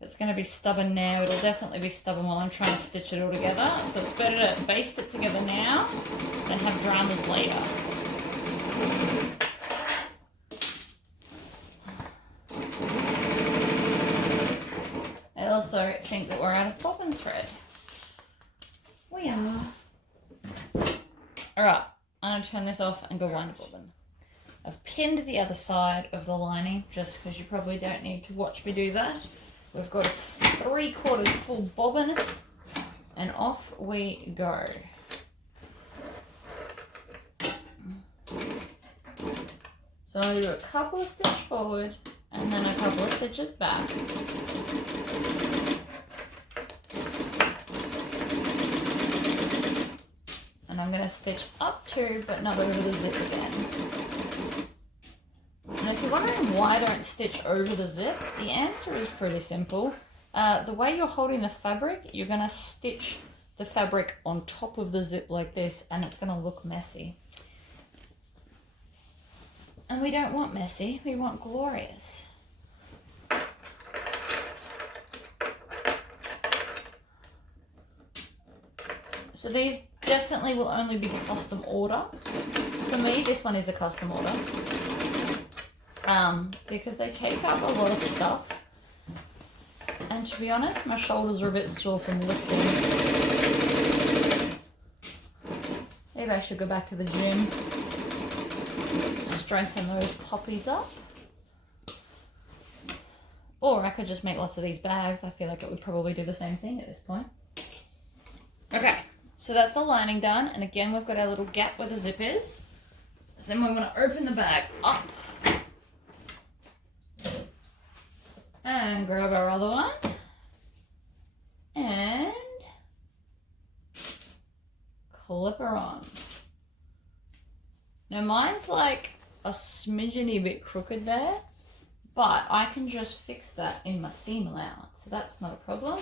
If it's going to be stubborn now, it'll definitely be stubborn while I'm trying to stitch it all together. So it's better to baste it together now than have dramas later. I also think that we're out of bobbin thread. We are. Alright, I'm going to turn this off and go wind a bobbin. I've pinned the other side of the lining just because you probably don't need to watch me do that. We've got a 3/4 full bobbin and off we go. So I'm going to do a couple of stitches forward and then a couple of stitches back. And I'm going to stitch up to, but not over the zip again. And if you're wondering why I don't stitch over the zip, the answer is pretty simple. The way you're holding the fabric, you're going to stitch the fabric on top of the zip like this, and it's going to look messy. And we don't want messy, we want glorious. So these definitely will only be custom order. For me, this one is a custom order. Because they take up a lot of stuff. And to be honest, my shoulders are a bit sore from lifting. Maybe I should go back to the gym. Strengthen those poppies up. Or I could just make lots of these bags. I feel like it would probably do the same thing at this point. Okay. So that's the lining done, and again we've got our little gap where the zip is. So then we want to open the bag up and grab our other one and clip her on. Now mine's like a smidgeny bit crooked there, but I can just fix that in my seam allowance, so that's not a problem.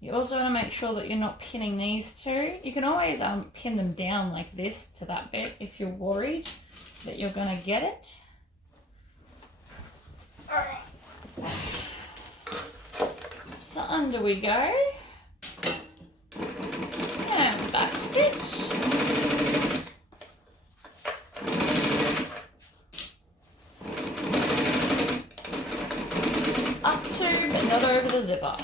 You also want to make sure that you're not pinning these two. You can always pin them down like this to that bit if you're worried that you're going to get it. Alright. So under we go. And back stitch. Up to, but not over the zipper.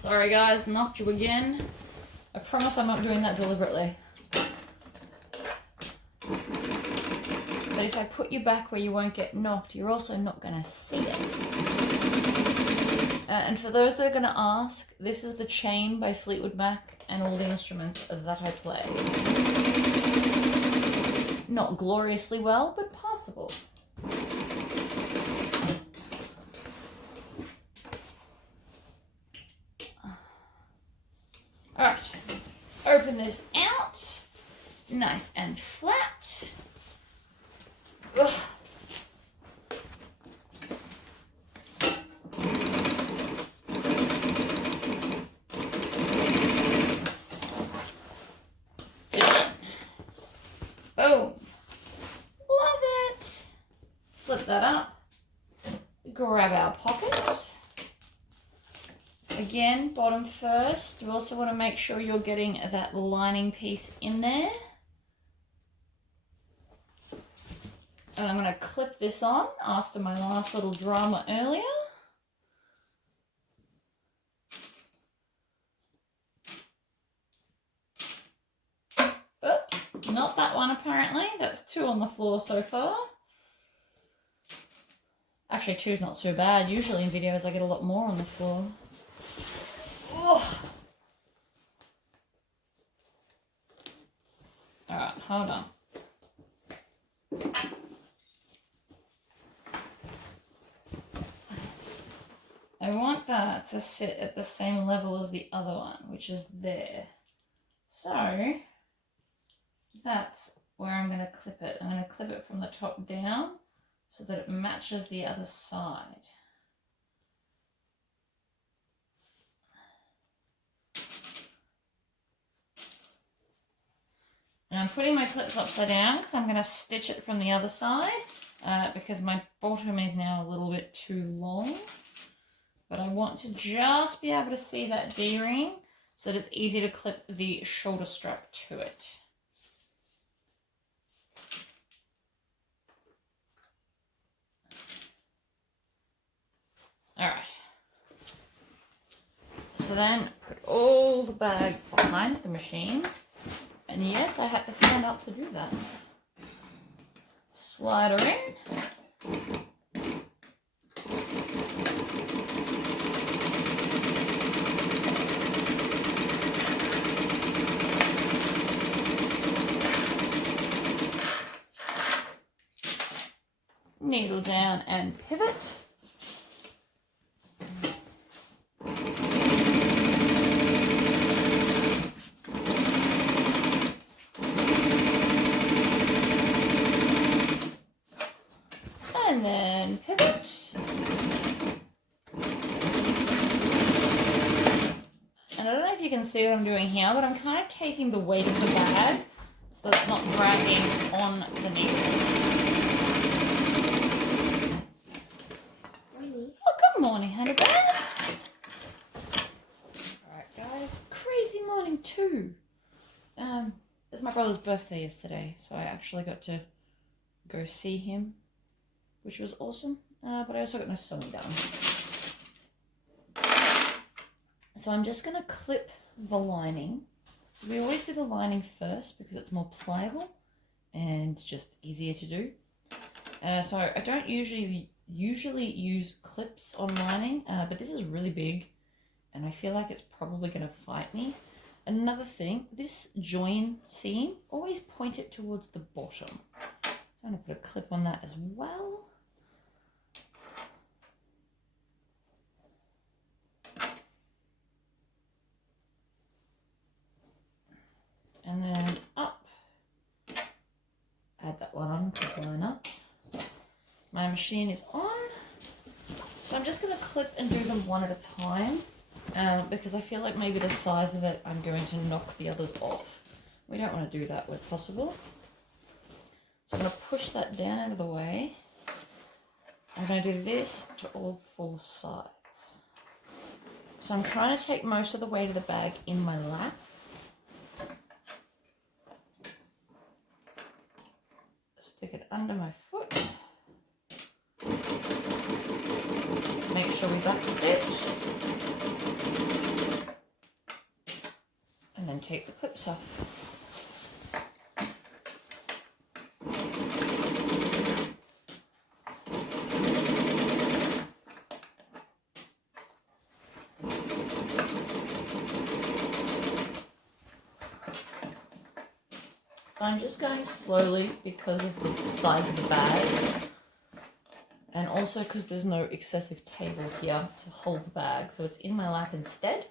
Sorry guys, knocked you again. I promise I'm not doing that deliberately. But if I put you back where you won't get knocked, you're also not going to see it. And for those that are going to ask, this is the chain by Fleetwood Mac and all the instruments that I play. Not gloriously well, but passable. Alright, open this out, nice and flat. Ugh. Done. Boom. Love it. Flip that up, grab our pocket. Again, bottom first. You also want to make sure you're getting that lining piece in there. And I'm going to clip this on after my last little drama earlier. Oops, not that one apparently. That's 2 on the floor so far. Actually, 2's not so bad. Usually in videos I get a lot more on the floor. Oh. Alright, hold on. I want that to sit at the same level as the other one, which is there. So, that's where I'm going to clip it. I'm going to clip it from the top down so that it matches the other side. And I'm putting my clips upside down because I'm going to stitch it from the other side because my bottom is now a little bit too long. But I want to just be able to see that D-ring so that it's easy to clip the shoulder strap to it. Alright. So then put all the bag behind the machine. And yes, I had to stand up to do that. Slide her in. needle down and pivot. And then pivot. And I don't know if you can see what I'm doing here, but I'm kind of taking the weight of the bag so it's not dragging on the needle. Oh, good morning, honey bear. Alright guys, crazy morning too. It's my brother's birthday yesterday, so I actually got to go see him, which was awesome, but I also got my sewing done. So I'm just going to clip the lining. So we always do the lining first because it's more pliable and just easier to do. So I don't usually use clips on lining, but this is really big and I feel like it's probably going to fight me. Another thing, this join seam, always point it towards the bottom. I'm going to put a clip on that as well. And then up. Add that one on because line up. My machine is on. So I'm just going to clip and do them one at a time because I feel like maybe the size of it, I'm going to knock the others off. We don't want to do that where possible. So I'm going to push that down out of the way. I'm going to do this to all 4 sides. So I'm trying to take most of the weight of the bag in my lap. Stick it under my foot. Make sure we back stitch. And then take the clips off. So I'm just going slowly because of the size of the bag and also because there's no excessive table here to hold the bag, so it's in my lap instead.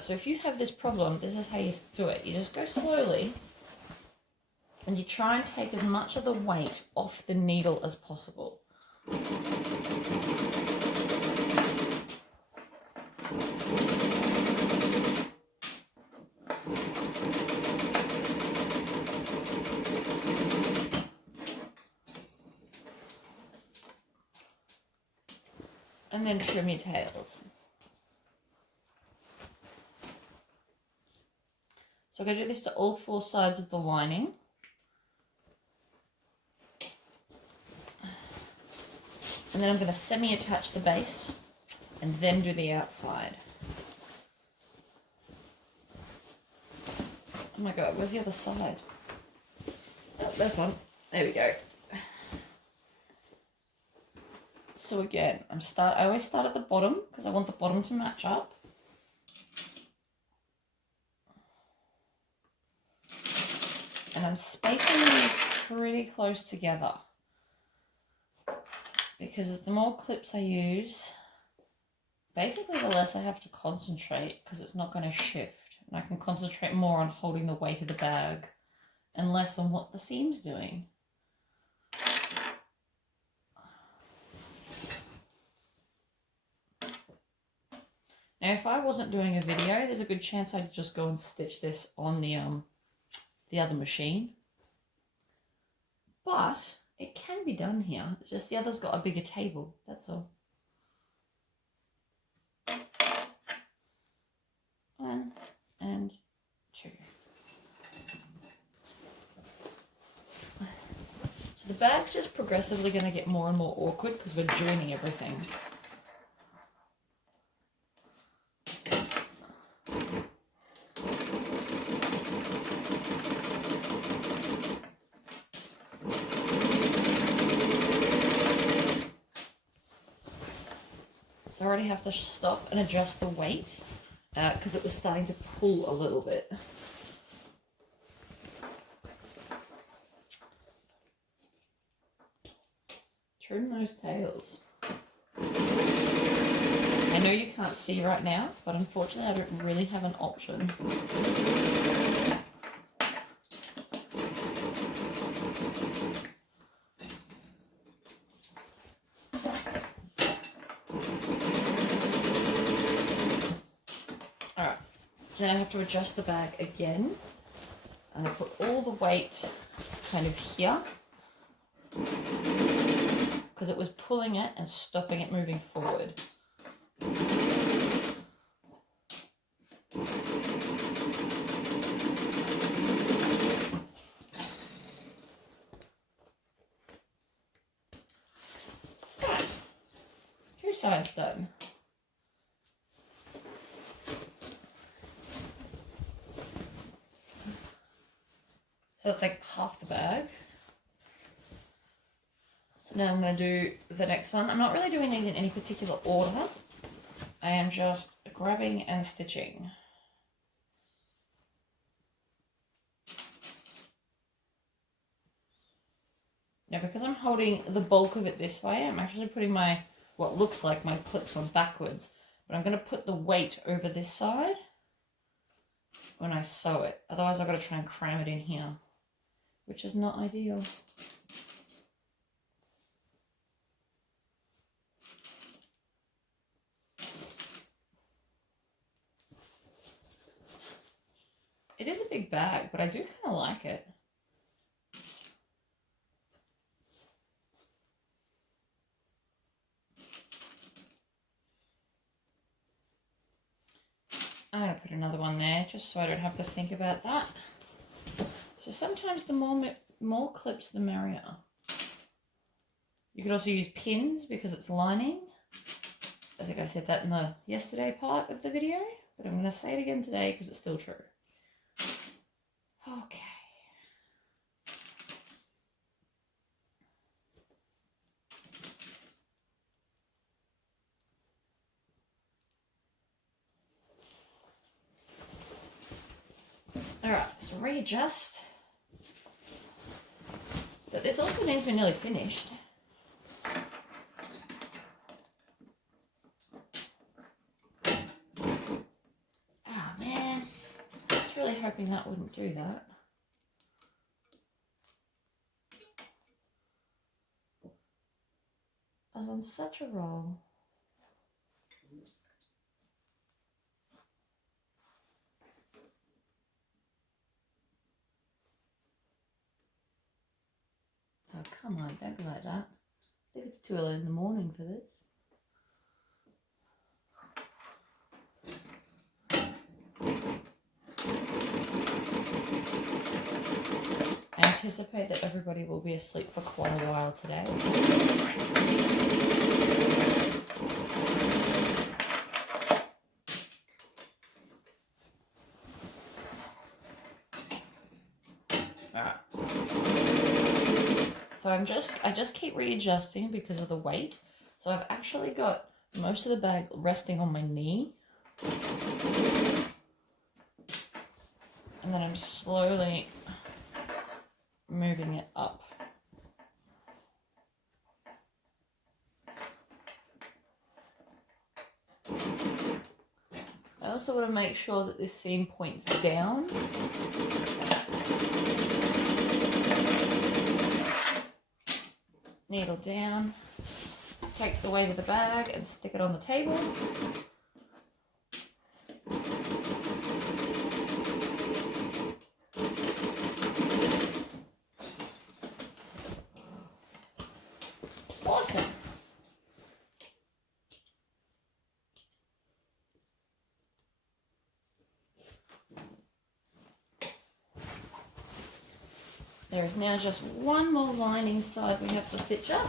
So if you have this problem, this is how you do it. You just go slowly and you try and take as much of the weight off the needle as possible. And then trim your tails. So I'm going to do this to all 4 sides of the lining. And then I'm going to semi-attach the base and then do the outside. Oh my god, where's the other side? Oh, this one. There we go. So again, I always start at the bottom because I want the bottom to match up. And I'm spacing these pretty close together because the more clips I use, basically the less I have to concentrate because it's not going to shift. And I can concentrate more on holding the weight of the bag and less on what the seam's doing. Now, if I wasn't doing a video, there's a good chance I'd just go and stitch this on the other machine. But it can be done here. It's just the other's got a bigger table, that's all. 1 and 2. So the bag's just progressively going to get more and more awkward because we're joining everything. So I already have to stop and adjust the weight because it was starting to pull a little bit. trim those tails. I know you can't see right now, but unfortunately I don't really have an option. Alright, then I have to adjust the bag again. And I put all the weight kind of here, because it was pulling it and stopping it moving forward. Right, 2 sides done. So that's like half the bag. So now I'm going to do the next one. I'm not really doing these in any particular order. I am just grabbing and stitching. Now because I'm holding the bulk of it this way, I'm actually putting my, what looks like my clips on backwards. But I'm going to put the weight over this side when I sew it. Otherwise I've got to try and cram it in here, which is not ideal. It is a big bag, but I do kind of like it. I'm going to put another one there just so I don't have to think about that. So sometimes the more clips, the merrier. You could also use pins because it's lining. I think I said that in the yesterday part of the video, but I'm going to say it again today because it's still true. Okay. Alright, so readjust. But this also means we're nearly finished. Oh man, I was really hoping that wouldn't do that. I was on such a roll. Oh, come on, don't be like that. I think it's too early in the morning for this. I anticipate that everybody will be asleep for quite a while today. Alright. So I just keep readjusting because of the weight. So I've actually got most of the bag resting on my knee. And then I'm slowly moving it up. I also want to make sure that this seam points down. Needle down, take the weight of the bag and stick it on the table. Awesome. There is now just one more lining side we have to stitch up.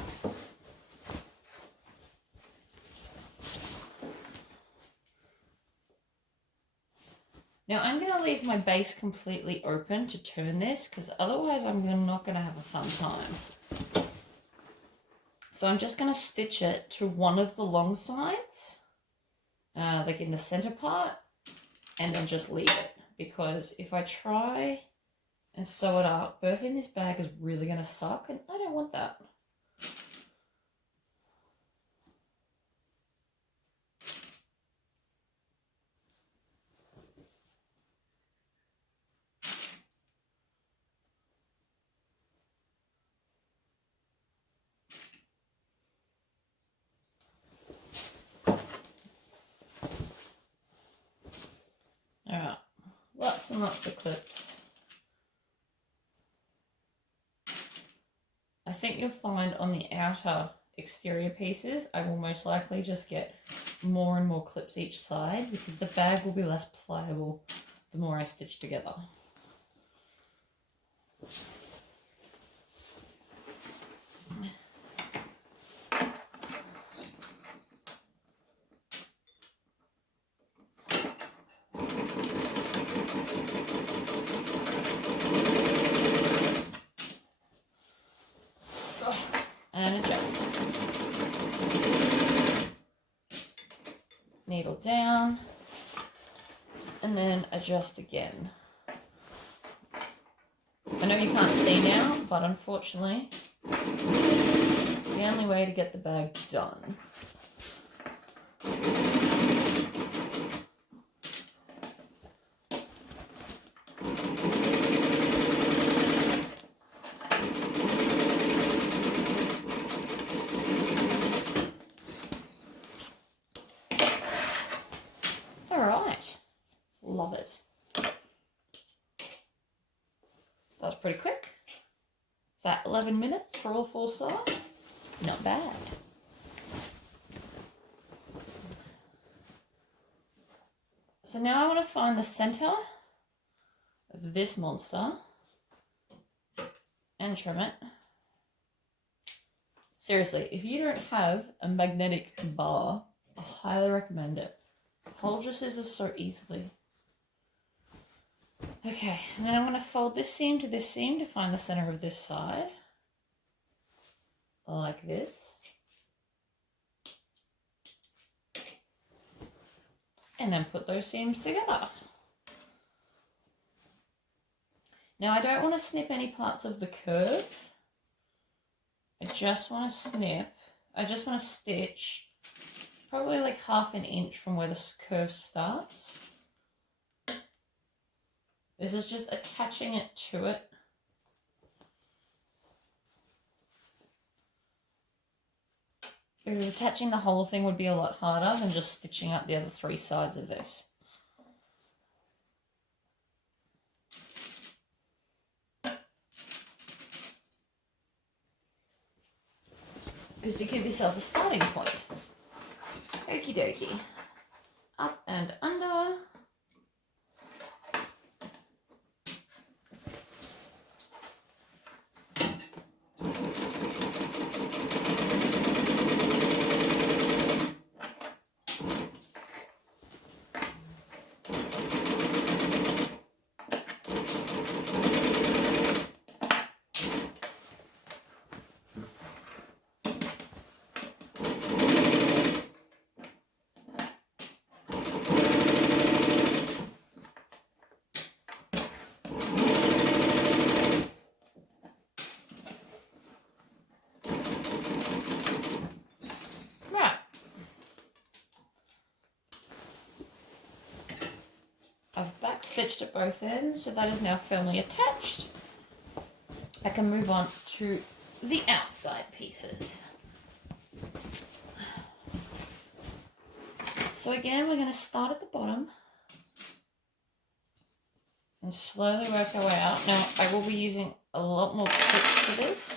Now I'm going to leave my base completely open to turn this because otherwise I'm not going to have a fun time. So I'm just going to stitch it to one of the long sides, like in the center part, and then just leave it. Because if I try and sew it up, birthing this bag is really going to suck, and I don't want that. and lots of clips. I think you'll find on the outer exterior pieces, I will most likely just get more and more clips each side because the bag will be less pliable the more I stitch together. And adjust. Needle down, and then adjust again. I know you can't see now, but unfortunately, it's the only way to get the bag done. Alright, love it. That was pretty quick. Is that 11 minutes for all 4 sides? Not bad. So now I want to find the center of this monster and trim it. Seriously, if you don't have a magnetic bar, I highly recommend it. Hold your scissors so easily. Okay, and then I'm going to fold this seam to this seam to find the center of this side. Like this. And then put those seams together. Now I don't want to snip any parts of the curve. I just want to stitch probably like ½ an inch from where the curve starts. This is just attaching it to it. Because attaching the whole thing would be a lot harder than just stitching up the other 3 sides of this. Good to give yourself a starting point. Okie dokie. Up and under. I've back stitched at both ends, so that is now firmly attached. I can move on to the outside pieces. So again, we're going to start at the bottom and slowly work our way out. Now, I will be using a lot more clips for this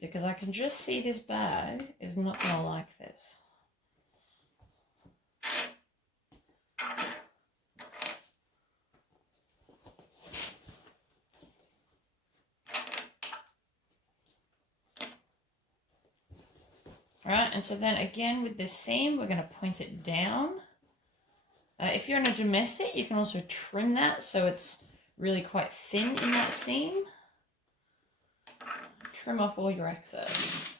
because I can just see this bag is not going to like this. Alright, and so then again with this seam, we're going to point it down. If you're in a domestic, you can also trim that so it's really quite thin in that seam. Trim off all your excess.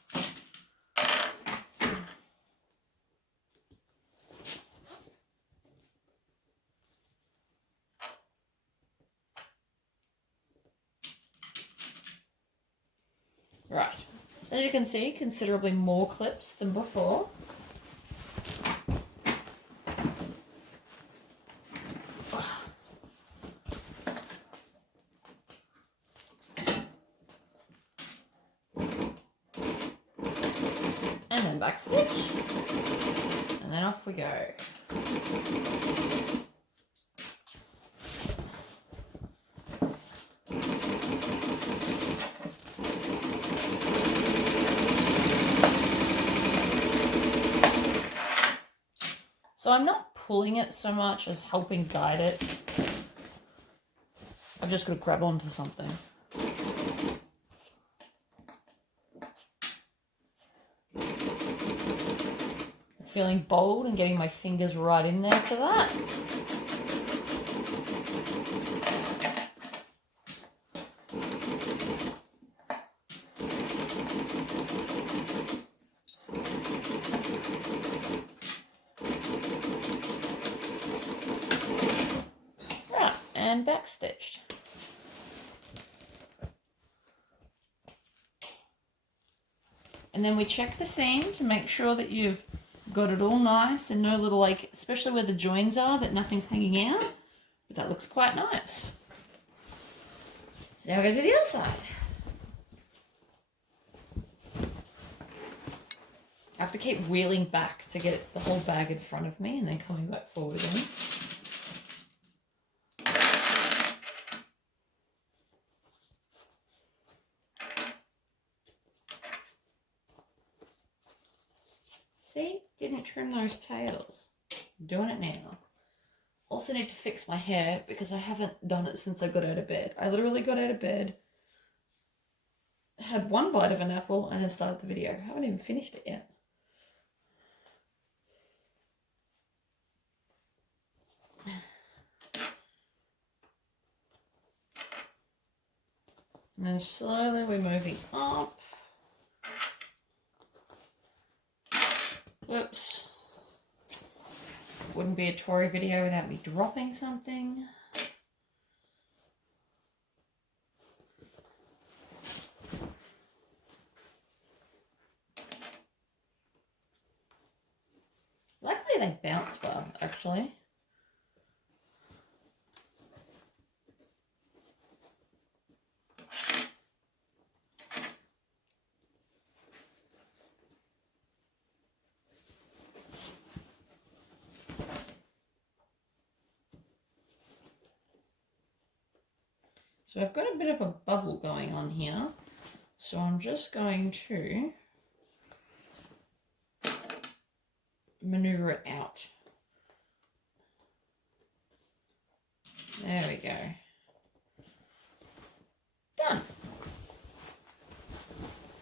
Right. As you can see, considerably more clips than before. And then back stitch. And then off we go. So I'm not pulling it so much as helping guide it. I've just got to grab onto something. Feeling bold and getting my fingers right in there for that. Right, and back stitched. And then we check the seam to make sure that you've got it all nice and no little, like, especially where the joins are, that nothing's hanging out. But that looks quite nice. So now we're going to do the other side. I have to keep wheeling back to get the whole bag in front of me and then coming back forward in. See? Didn't trim those tails. I'm doing it now. Also need to fix my hair because I haven't done it since I got out of bed. I literally got out of bed, had one bite of an apple, and then started the video. I haven't even finished it yet. And then slowly we're moving up. Whoops. Wouldn't be a Tory video without me dropping something. Luckily they bounce well, actually. So I've got a bit of a bubble going on here. So I'm just going to maneuver it out. There we go. Done.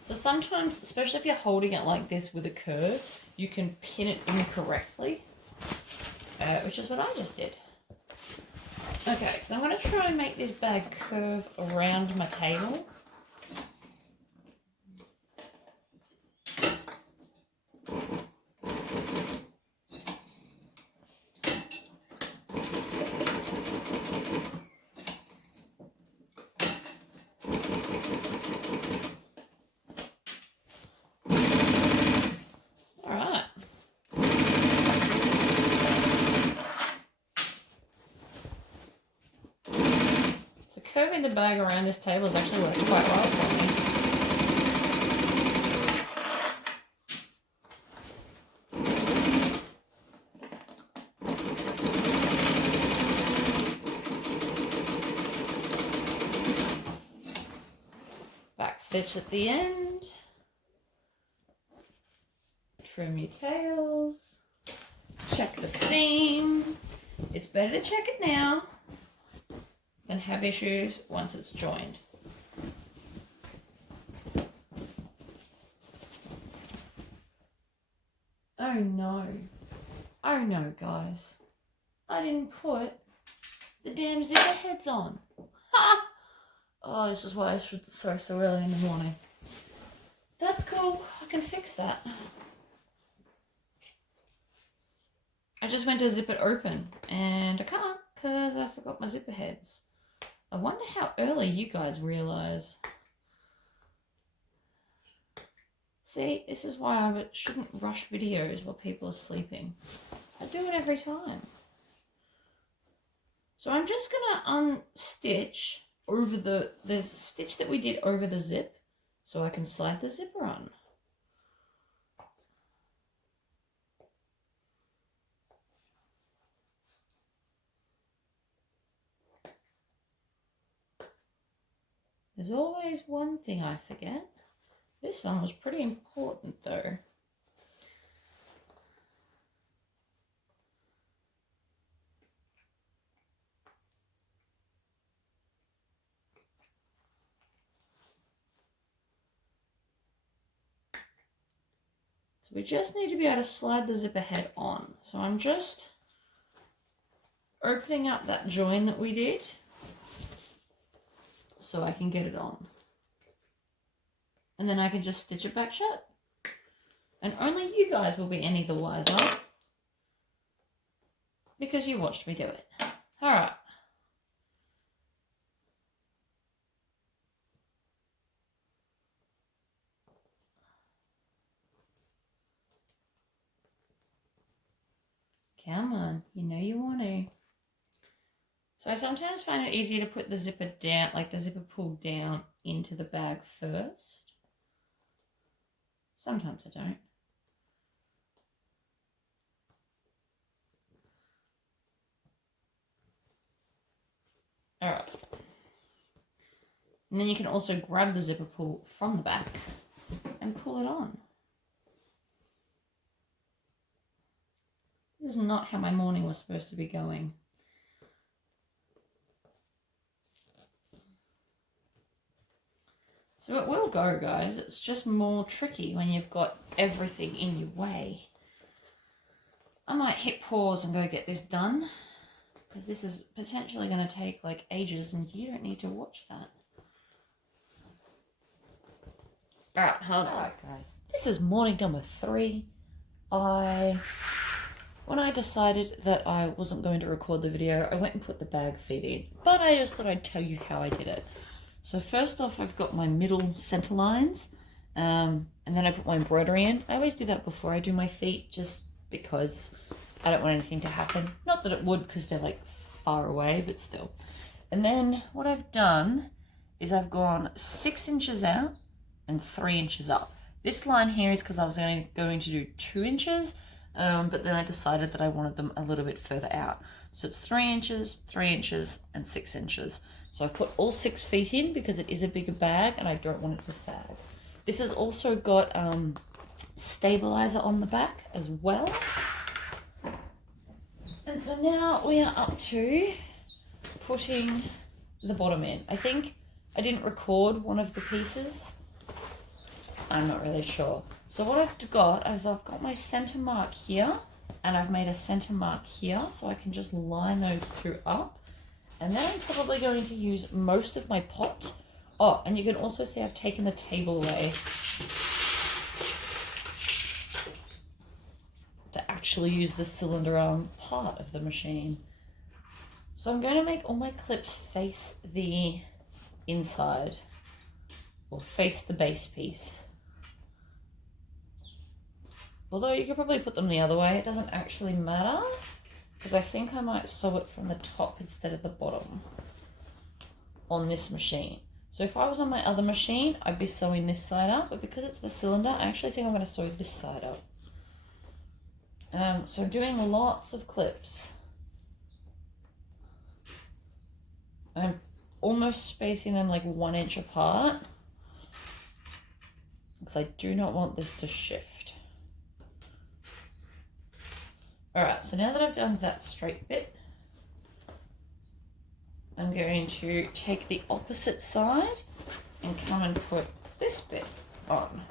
So sometimes, especially if you're holding it like this with a curve, you can pin it incorrectly, which is what I just did. Okay, so I'm going to try and make this bag curve around my table. Curving the bag around this table has actually worked quite well for me. Back stitch at the end. Trim your tails. Check the seam. It's better to check it now than have issues once it's joined. Oh no. Oh no, guys. I didn't put the damn zipper heads on. Ha! Oh, this is why I should sew so early in the morning. That's cool. I can fix that. I just went to zip it open and I can't because I forgot my zipper heads. I wonder how early you guys realise. See, this is why I shouldn't rush videos while people are sleeping. I do it every time. So I'm just going to unstitch over the stitch that we did over the zip so I can slide the zipper on. There's always one thing I forget. This one was pretty important though. So we just need to be able to slide the zipper head on. So I'm just opening up that join that we did so I can get it on. And then I can just stitch it back shut. And only you guys will be any the wiser because you watched me do it. All right. Come on, you know you want to. So I sometimes find it easier to put the zipper down, like the zipper pulled down into the bag first. Sometimes I don't. All right. And then you can also grab the zipper pull from the back and pull it on. This is not how my morning was supposed to be going. So it will go, guys. It's just more tricky when you've got everything in your way. I might hit pause and go get this done, because this is potentially going to take like ages and you don't need to watch that. Alright, hold on. Alright, guys. This is morning number 3. When I decided that I wasn't going to record the video, I went and put the bag feet in. But I just thought I'd tell you how I did it. So first off, I've got my middle center lines, and then I put my embroidery in. I always do that before I do my feet, just because I don't want anything to happen. Not that it would, because they're like far away, but still. And then what I've done is I've gone 6 inches out and 3 inches up. This line here is because I was going to do 2 inches, but then I decided that I wanted them a little bit further out. So it's 3 inches, 3 inches, and 6 inches. So I've put all 6 feet in because it is a bigger bag and I don't want it to sag. This has also got stabilizer on the back as well. And so now we are up to putting the bottom in. I think I didn't record one of the pieces. I'm not really sure. So what I've got is I've got my center mark here and I've made a center mark here, so I can just line those 2 up. And then I'm probably going to use most of my pot. Oh, and you can also see I've taken the table away to actually use the cylinder arm part of the machine. So I'm going to make all my clips face the inside, or face the base piece. Although you could probably put them the other way, it doesn't actually matter, because I think I might sew it from the top instead of the bottom on this machine. So if I was on my other machine, I'd be sewing this side up, but because it's the cylinder, I actually think I'm going to sew this side up. So I'm doing lots of clips. I'm almost spacing them like 1 inch apart, because I do not want this to shift. Alright, so now that I've done that straight bit, I'm going to take the opposite side and come and put this bit on.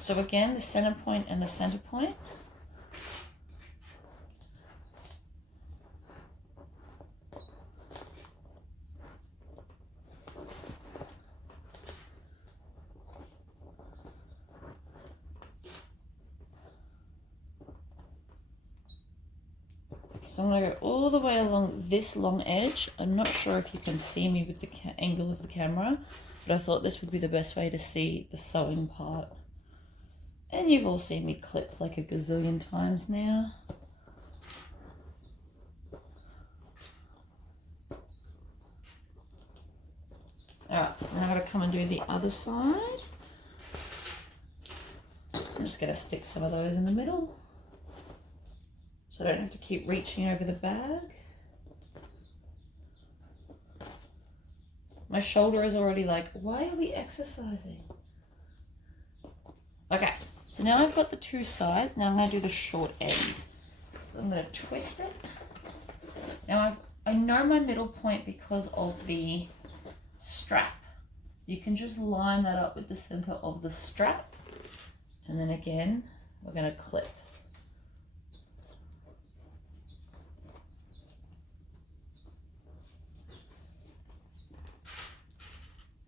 So again, the center point and the center point. So I'm going to go all the way along this long edge. I'm not sure if you can see me with the angle of the camera, but I thought this would be the best way to see the sewing part. And you've all seen me clip like a gazillion times now. Alright, now I'm going to come and do the other side. I'm just going to stick some of those in the middle, so I don't have to keep reaching over the bag. My shoulder is already like, why are we exercising? Okay, so now I've got the 2 sides. Now I'm going to do the short ends. So I'm going to twist it. Now I know my middle point because of the strap. So you can just line that up with the center of the strap. And then again, we're going to clip.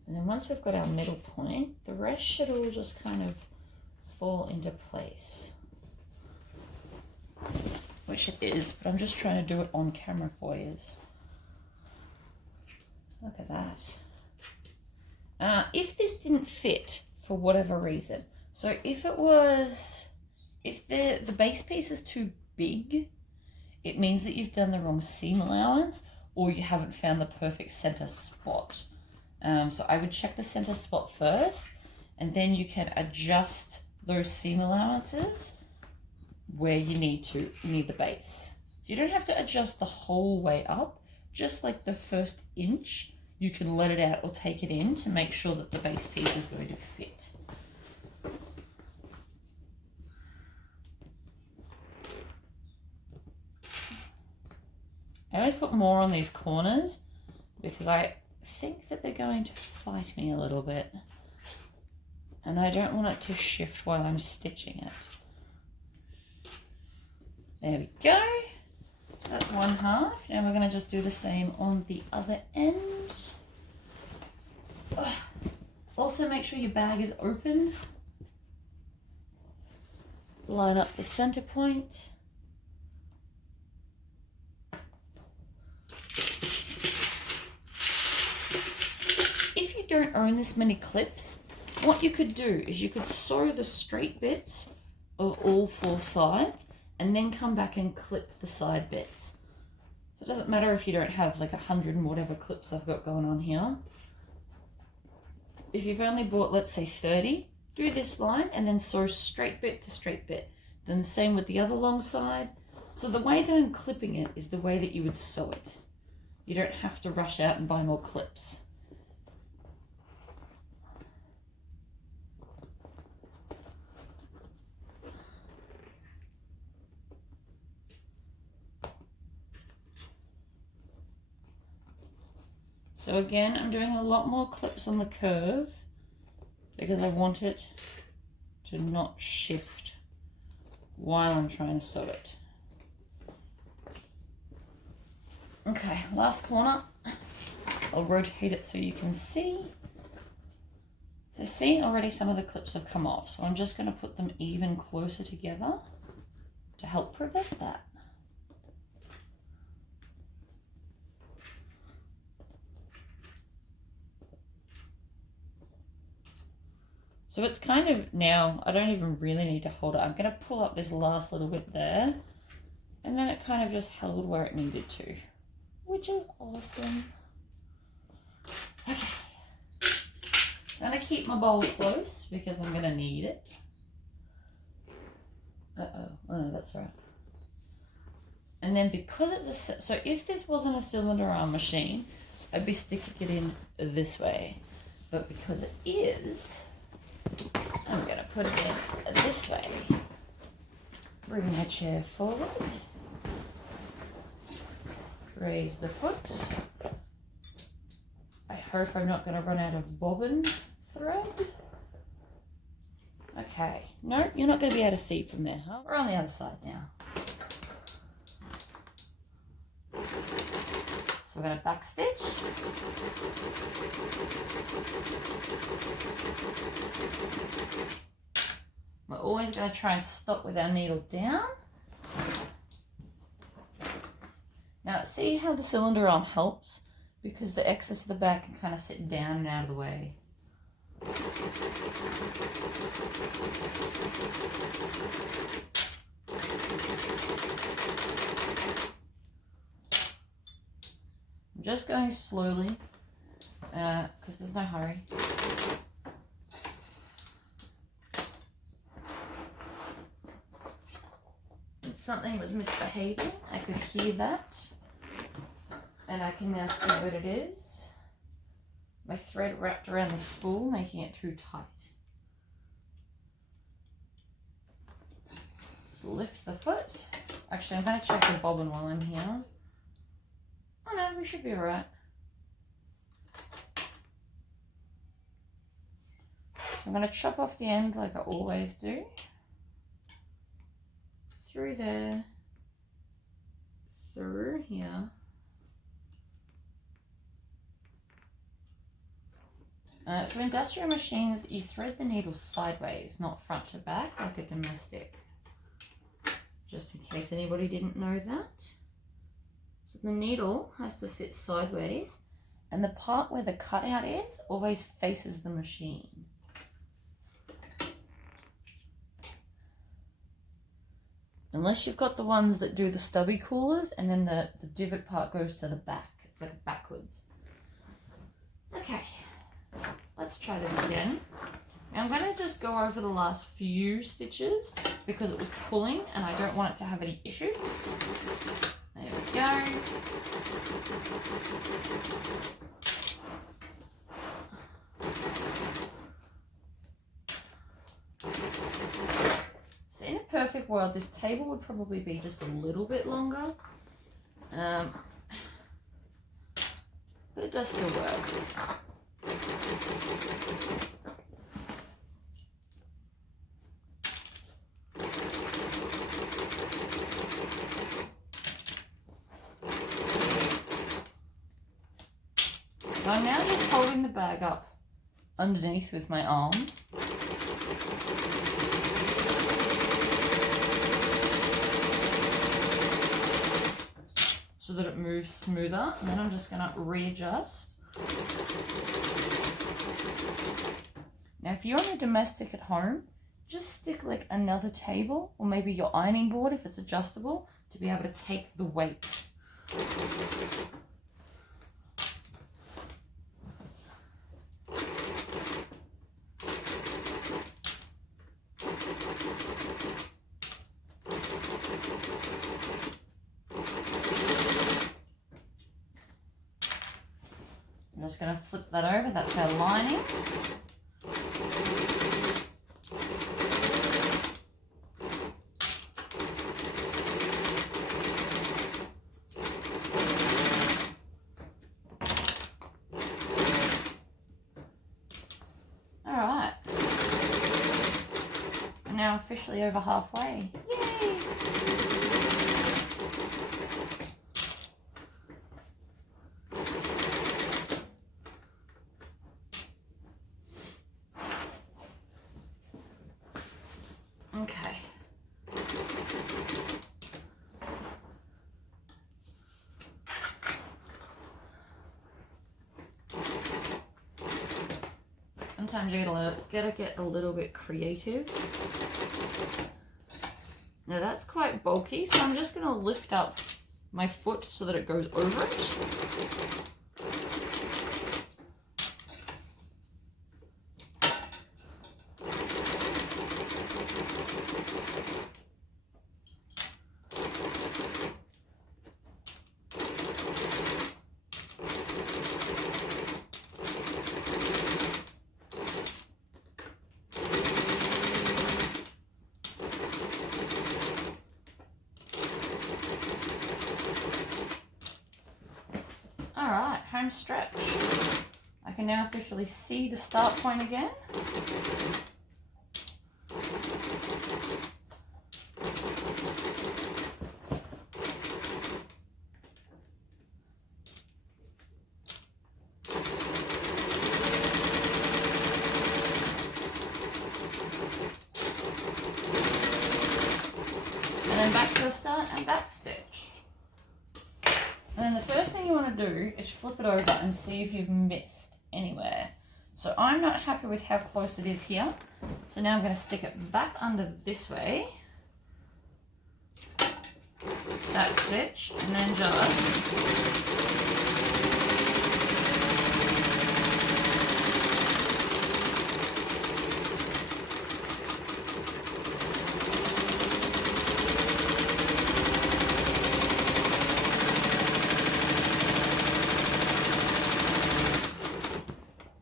And then once we've got our middle point, the rest should all just kind of fall into place. Which it is, but I'm just trying to do it on camera for you. Look at that. If this didn't fit for whatever reason, so if the base piece is too big, it means that you've done the wrong seam allowance or you haven't found the perfect center spot. So I would check the center spot first, and then you can adjust those seam allowances where you need the base. So you don't have to adjust the whole way up, just like the first inch, you can let it out or take it in to make sure that the base piece is going to fit. I always put more on these corners because I think that they're going to fight me a little bit, and I don't want it to shift while I'm stitching it. There we go. So that's one half. Now we're going to just do the same on the other end. Also make sure your bag is open. Line up the center point. If you don't own this many clips, what you could do is you could sew the straight bits of all 4 sides and then come back and clip the side bits. So it doesn't matter if you don't have like 100 and whatever clips I've got going on here. If you've only bought, let's say 30, do this line and then sew straight bit to straight bit. Then the same with the other long side. So the way that I'm clipping it is the way that you would sew it. You don't have to rush out and buy more clips. So again, I'm doing a lot more clips on the curve because I want it to not shift while I'm trying to sew it. Okay, last corner. I'll rotate it so you can see. So see, already some of the clips have come off, so I'm just going to put them even closer together to help prevent that. So it's kind of now, I don't even really need to hold it. I'm going to pull up this last little bit there, and then it kind of just held where it needed to, which is awesome. Okay. I'm going to keep my bowl close because I'm going to need it. Uh-oh. Oh, no, that's right. And then because it's a, so if this wasn't a cylinder arm machine, I'd be sticking it in this way. But because it is, I'm going to put it in this way. Bring my chair forward. Raise the foot. I hope I'm not going to run out of bobbin thread. Okay. No, you're not going to be able to see from there, huh? We're on the other side now. So we're going to back stitch. We're always going to try and stop with our needle down. Now see how the cylinder arm helps? Because the excess of the bag can kind of sit down and out of the way. I'm just going slowly because there's no hurry. If something was misbehaving, I could hear that, and I can now see what it is. My thread wrapped around the spool, making it too tight. So lift the foot. Actually, I'm going to check the bobbin while I'm here. Oh no, we should be alright. So I'm going to chop off the end like I always do. through there, through here. So industrial machines, you thread the needle sideways, not front to back like a domestic. Just in case anybody didn't know that. So the needle has to sit sideways, and the part where the cutout is always faces the machine. Unless you've got the ones that do the stubby coolers and then the divot part goes to the back. It's like backwards. Okay, let's try this again. Now I'm going to just go over the last few stitches because it was pulling and I don't want it to have any issues. There we go. So in a perfect world, this table would probably be just a little bit longer, but it does still work. So I'm now just holding the bag up underneath with my arm. So that it moves smoother, and then I'm just going to readjust. Now if you're on a domestic at home, just stick like another table or maybe your ironing board if it's adjustable to be able to take the weight. I'm just going to flip that over, that's our lining. Alright. We're now officially over halfway. Yay! Okay. Sometimes you gotta get a little bit creative. Now that's quite bulky, so I'm just gonna lift up my foot so that it goes over it. Alright, home stretch. I can now officially see the start point again. And then back to the start and back stitch. And then the first thing you want to do is flip it over and see if you've missed anywhere. So I'm not happy with how close it is here. So now I'm going to stick it back under this way. Back stitch, and then just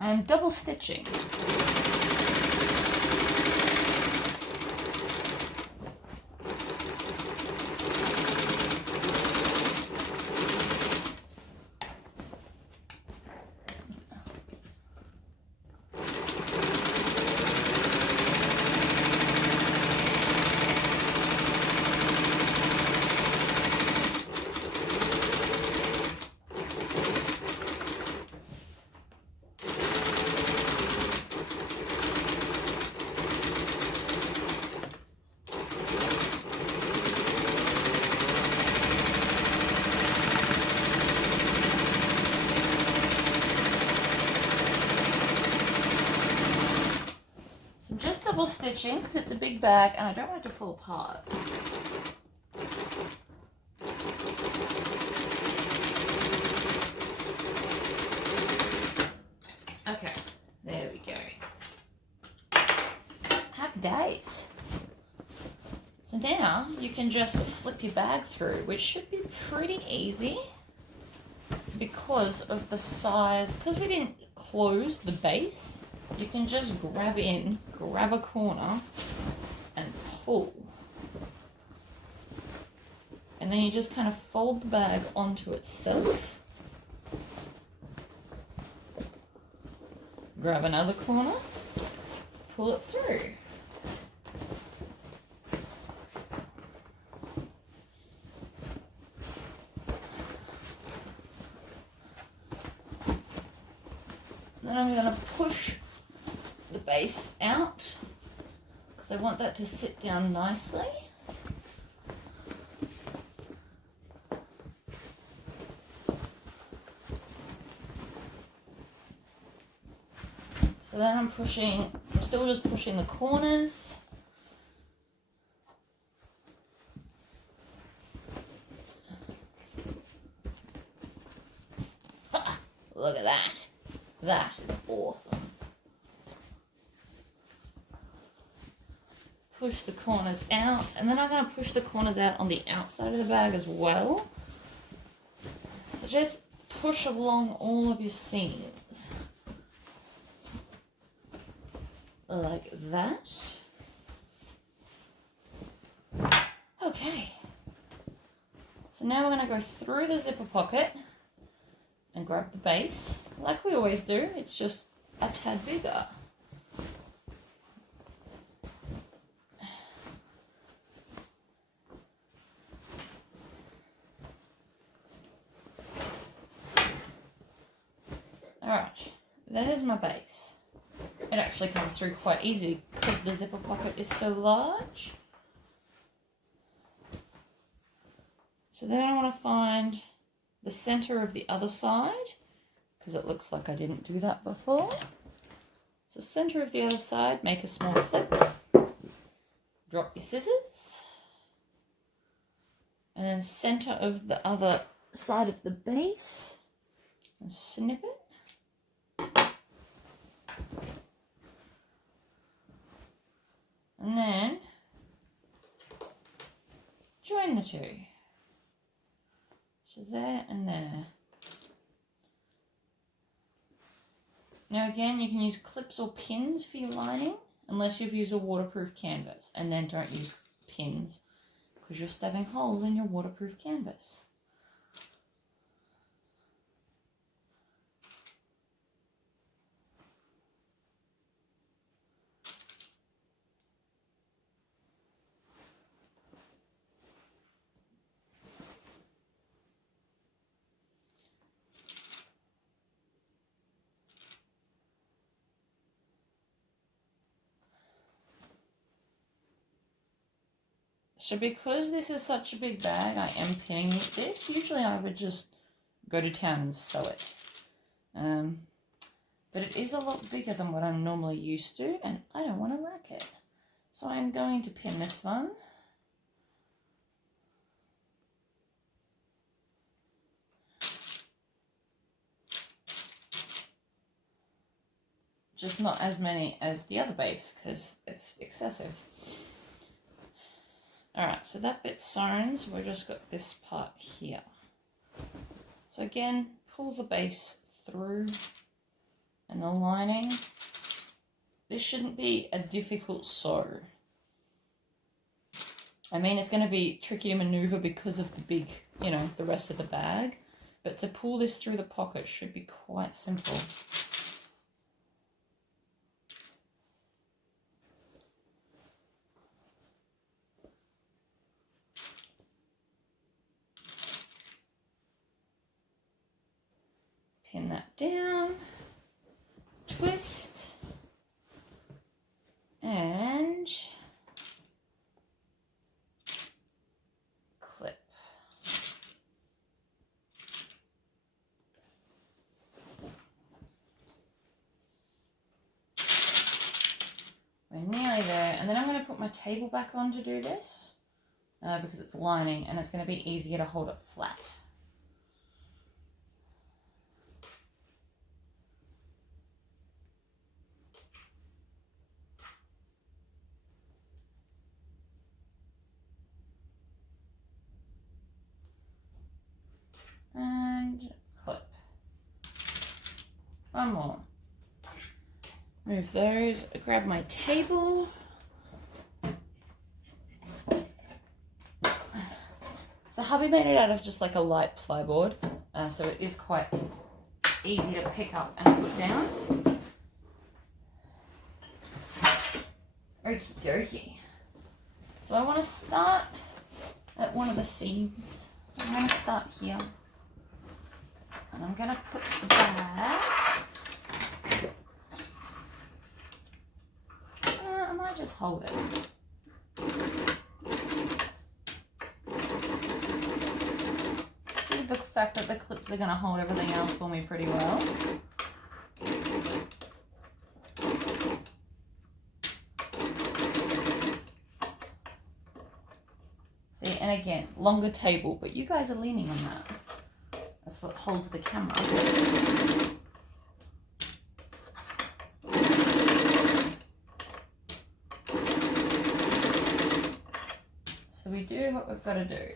I'm double stitching. stitching because it's a big bag and I don't want it to fall apart. Okay, there we go. Happy days. So now you can just flip your bag through, which should be pretty easy because of the size. Because we didn't close the base, you can just grab a corner and pull. And then you just kind of fold the bag onto itself. Grab another corner, pull it through. Then I'm going to push the base out because I want that to sit down nicely. So then I'm still just pushing the corners. Ha! Look at that. That is awesome. Push the corners out, and then I'm going to push the corners out on the outside of the bag as well. So just push along all of your seams. Like that. Okay. So now we're going to go through the zipper pocket and grab the base, like we always do. It's just a tad bigger. Alright, that is my base. It actually comes through quite easy because the zipper pocket is so large. So then I want to find the center of the other side because it looks like I didn't do that before. So center of the other side, make a small clip, drop your scissors, and then center of the other side of the base and snip it. And then join the two. So there and there. Now again, you can use clips or pins for your lining, unless you've used a waterproof canvas, and then don't use pins because you're stabbing holes in your waterproof canvas. So because this is such a big bag, I am pinning this. Usually I would just go to town and sew it. But it is a lot bigger than what I'm normally used to, and I don't want to wreck it. So I'm going to pin this one. Just not as many as the other base because it's excessive. Alright, so that bit's sewn, so we've just got this part here. So again, pull the base through and the lining. This shouldn't be a difficult sew. I mean, it's going to be tricky to maneuver because of the big, the rest of the bag. But to pull this through the pocket should be quite simple. Pin that down, twist, and clip. We're nearly there, my table back on to do this because it's lining and it's going to be easier to hold it flat. And clip. One more. Move those, grab my table. So hubby made it out of just like a light plyboard, so it is quite easy to pick up and put down. Okie dokie. So I want to start at one of the seams. So I'm going to start here. And I'm going to put the bag. I might just hold it. Due to the fact that the clips are going to hold everything else for me pretty well. See, and again, longer table, but you guys are leaning on that. That's what holds the camera. So we do what we've got to do.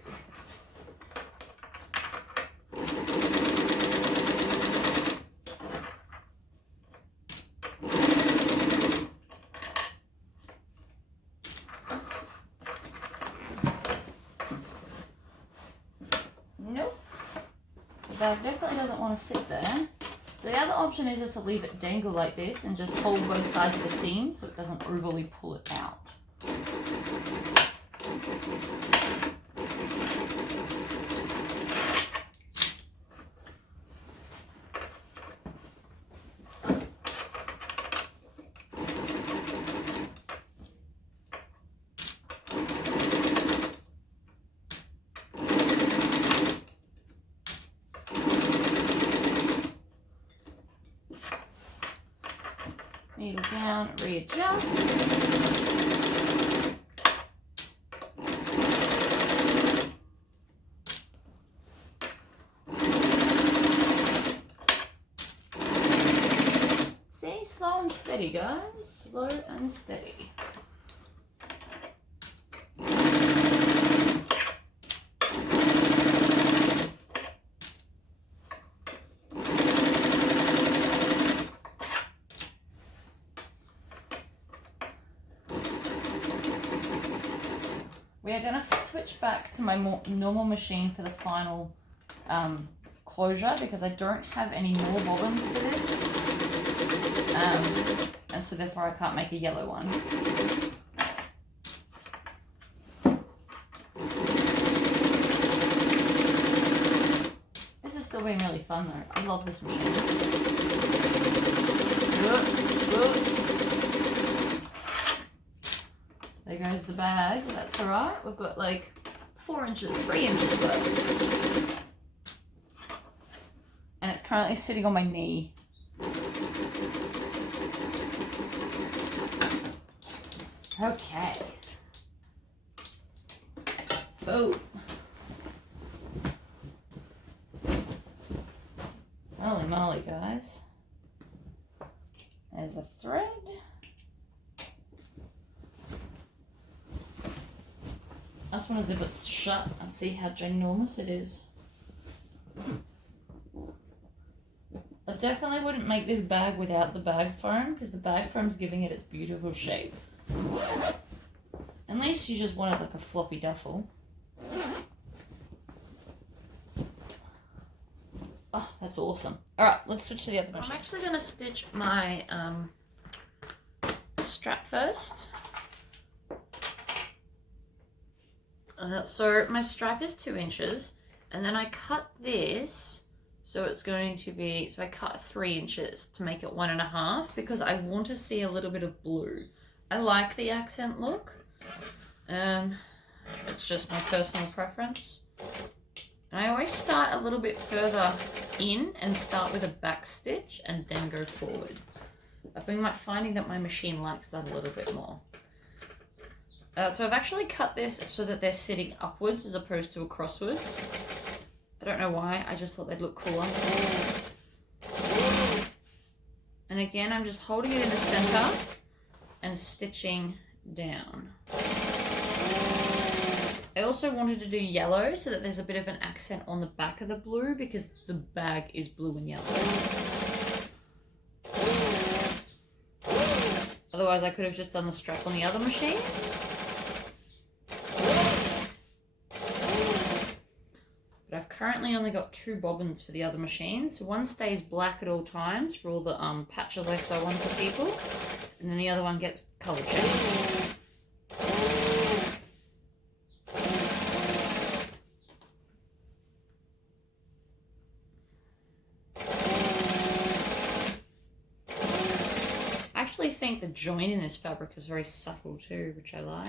Nope. That definitely doesn't want to sit there. So the other option is just to leave it dangle like this and just hold both sides of the seam so it doesn't overly pull it out. Needle down, readjust. See, slow and steady, guys. Slow and steady. We are going to switch back to my more normal machine for the final closure because I don't have any more bobbins for this. And so therefore I can't make a yellow one. This is still being really fun though. I love this machine. There goes the bag, that's alright. We've got like 4 inches, 3 inches left. And it's currently sitting on my knee. Okay. Boom. Holy moly, guys. There's a thread. I just want to zip it shut and see how ginormous it is. I definitely wouldn't make this bag without the bag foam because the bag foam's giving it its beautiful shape. Unless you just wanted like a floppy duffel. Oh, that's awesome. Alright, let's switch to the other machine. I'm actually going to stitch my strap first. So my strap is 2 inches and then I cut this so it's going to be, so I cut 3 inches to make it 1.5 because I want to see a little bit of blue. I like the accent look. It's just my personal preference. And I always start a little bit further in and start with a back stitch and then go forward. I've been finding that my machine likes that a little bit more. So I've actually cut this so that they're sitting upwards as opposed to crosswards. I don't know why, I just thought they'd look cooler. And again, I'm just holding it in the center and stitching down. I also wanted to do yellow so that there's a bit of an accent on the back of the blue because the bag is blue and yellow. Otherwise, I could have just done the strap on the other machine. But I've currently only got 2 bobbins for the other machine. So one stays black at all times for all the patches I sew on for people. And then the other one gets color changed. I actually think the join in this fabric is very subtle too, which I like.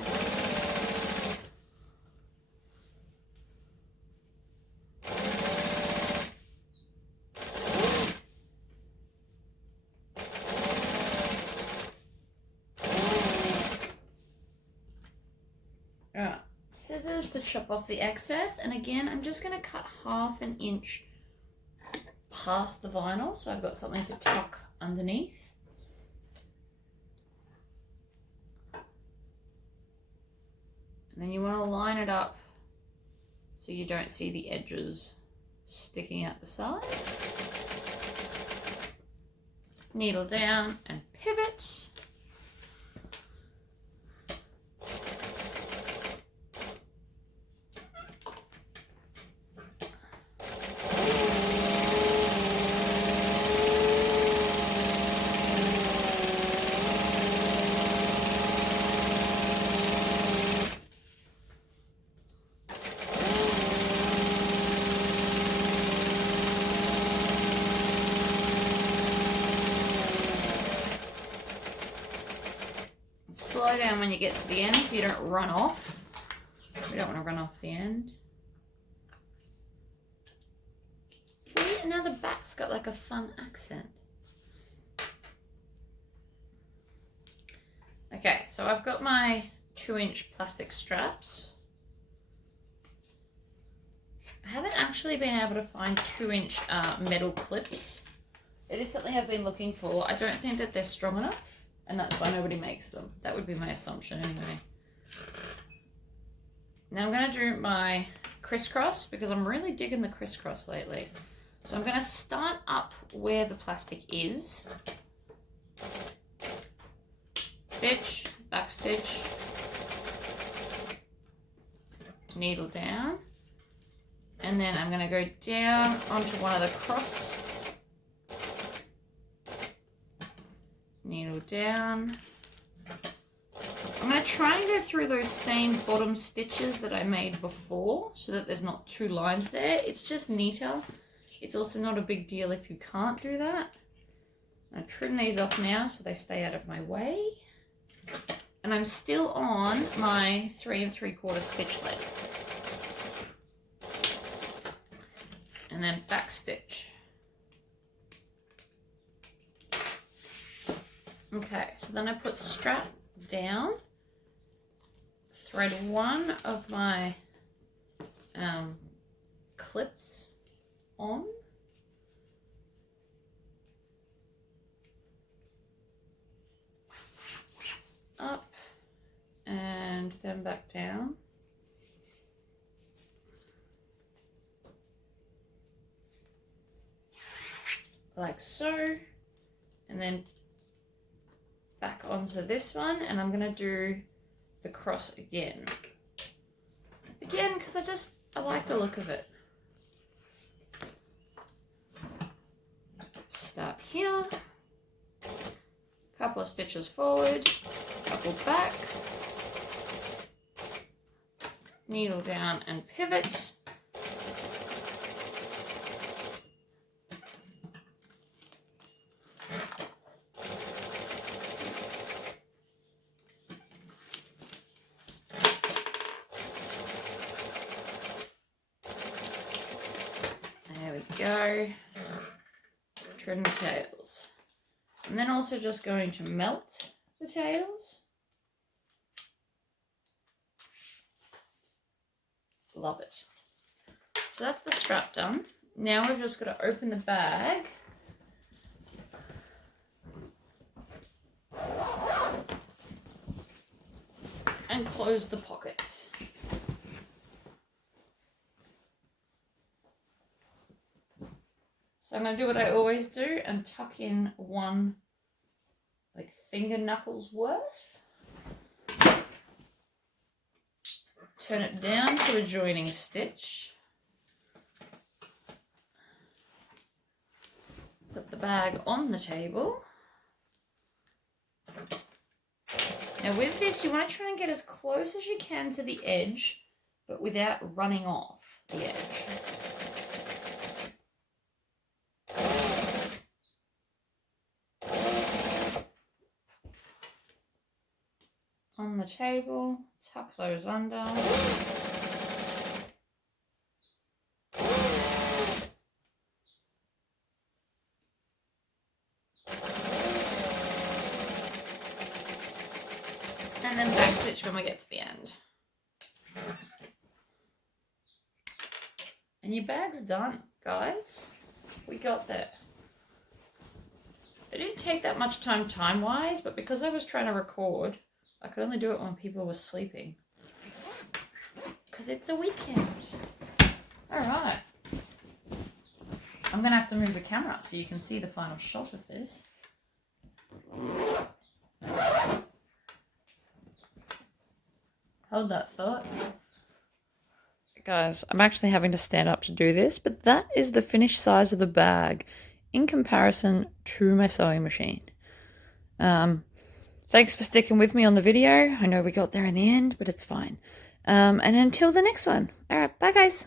Scissors to chop off the excess, and again I'm just going to cut 1/2 inch past the vinyl so I've got something to tuck underneath. And then you want to line it up so you don't see the edges sticking out the sides. Needle down and pivot. Slow down when you get to the end so you don't run off. We don't want to run off the end. See, and now the back's got like a fun accent. Okay, so I've got my 2-inch plastic straps. I haven't actually been able to find 2-inch metal clips. It is something I've been looking for. I don't think that they're strong enough. And that's why nobody makes them. That would be my assumption anyway. Now I'm going to do my crisscross because I'm really digging the crisscross lately. So I'm going to start up where the plastic is. Stitch, back stitch, needle down. And then I'm going to go down onto one of the cross. Needle down. I'm going to try and go through those same bottom stitches that I made before so that there's not 2 lines there. It's just neater. It's also not a big deal if you can't do that. I trim these off now so they stay out of my way. And I'm still on my 3 3/4 stitch length. And then back stitch. Okay, so then I put strap down, thread one of my clips on, up, and then back down. Like so, and then back onto this one, and I'm gonna do the cross again because I like the look of it. Start here, couple of stitches forward, couple back, needle down and pivot. Go, trim the tails, and then also just going to melt the tails. love it. So that's the strap done. Now we've just got to open the bag. And close the pocket. So I'm going to do what I always do and tuck in one like finger knuckles worth. Turn it down to a joining stitch. Put the bag on the table. Now with this, you want to try and get as close as you can to the edge, but without running off the edge. On the table, tuck those under. And then back stitch when we get to the end. And your bag's done, guys. We got there. It didn't take that much time-wise, but because I was trying to record, I could only do it when people were sleeping. Because it's a weekend. Alright. I'm going to have to move the camera so you can see the final shot of this. Hold that thought. Guys, I'm actually having to stand up to do this, but that is the finished size of the bag in comparison to my sewing machine. Thanks for sticking with me on the video. I know we got there in the end, but it's fine. And until the next one. All right, bye guys.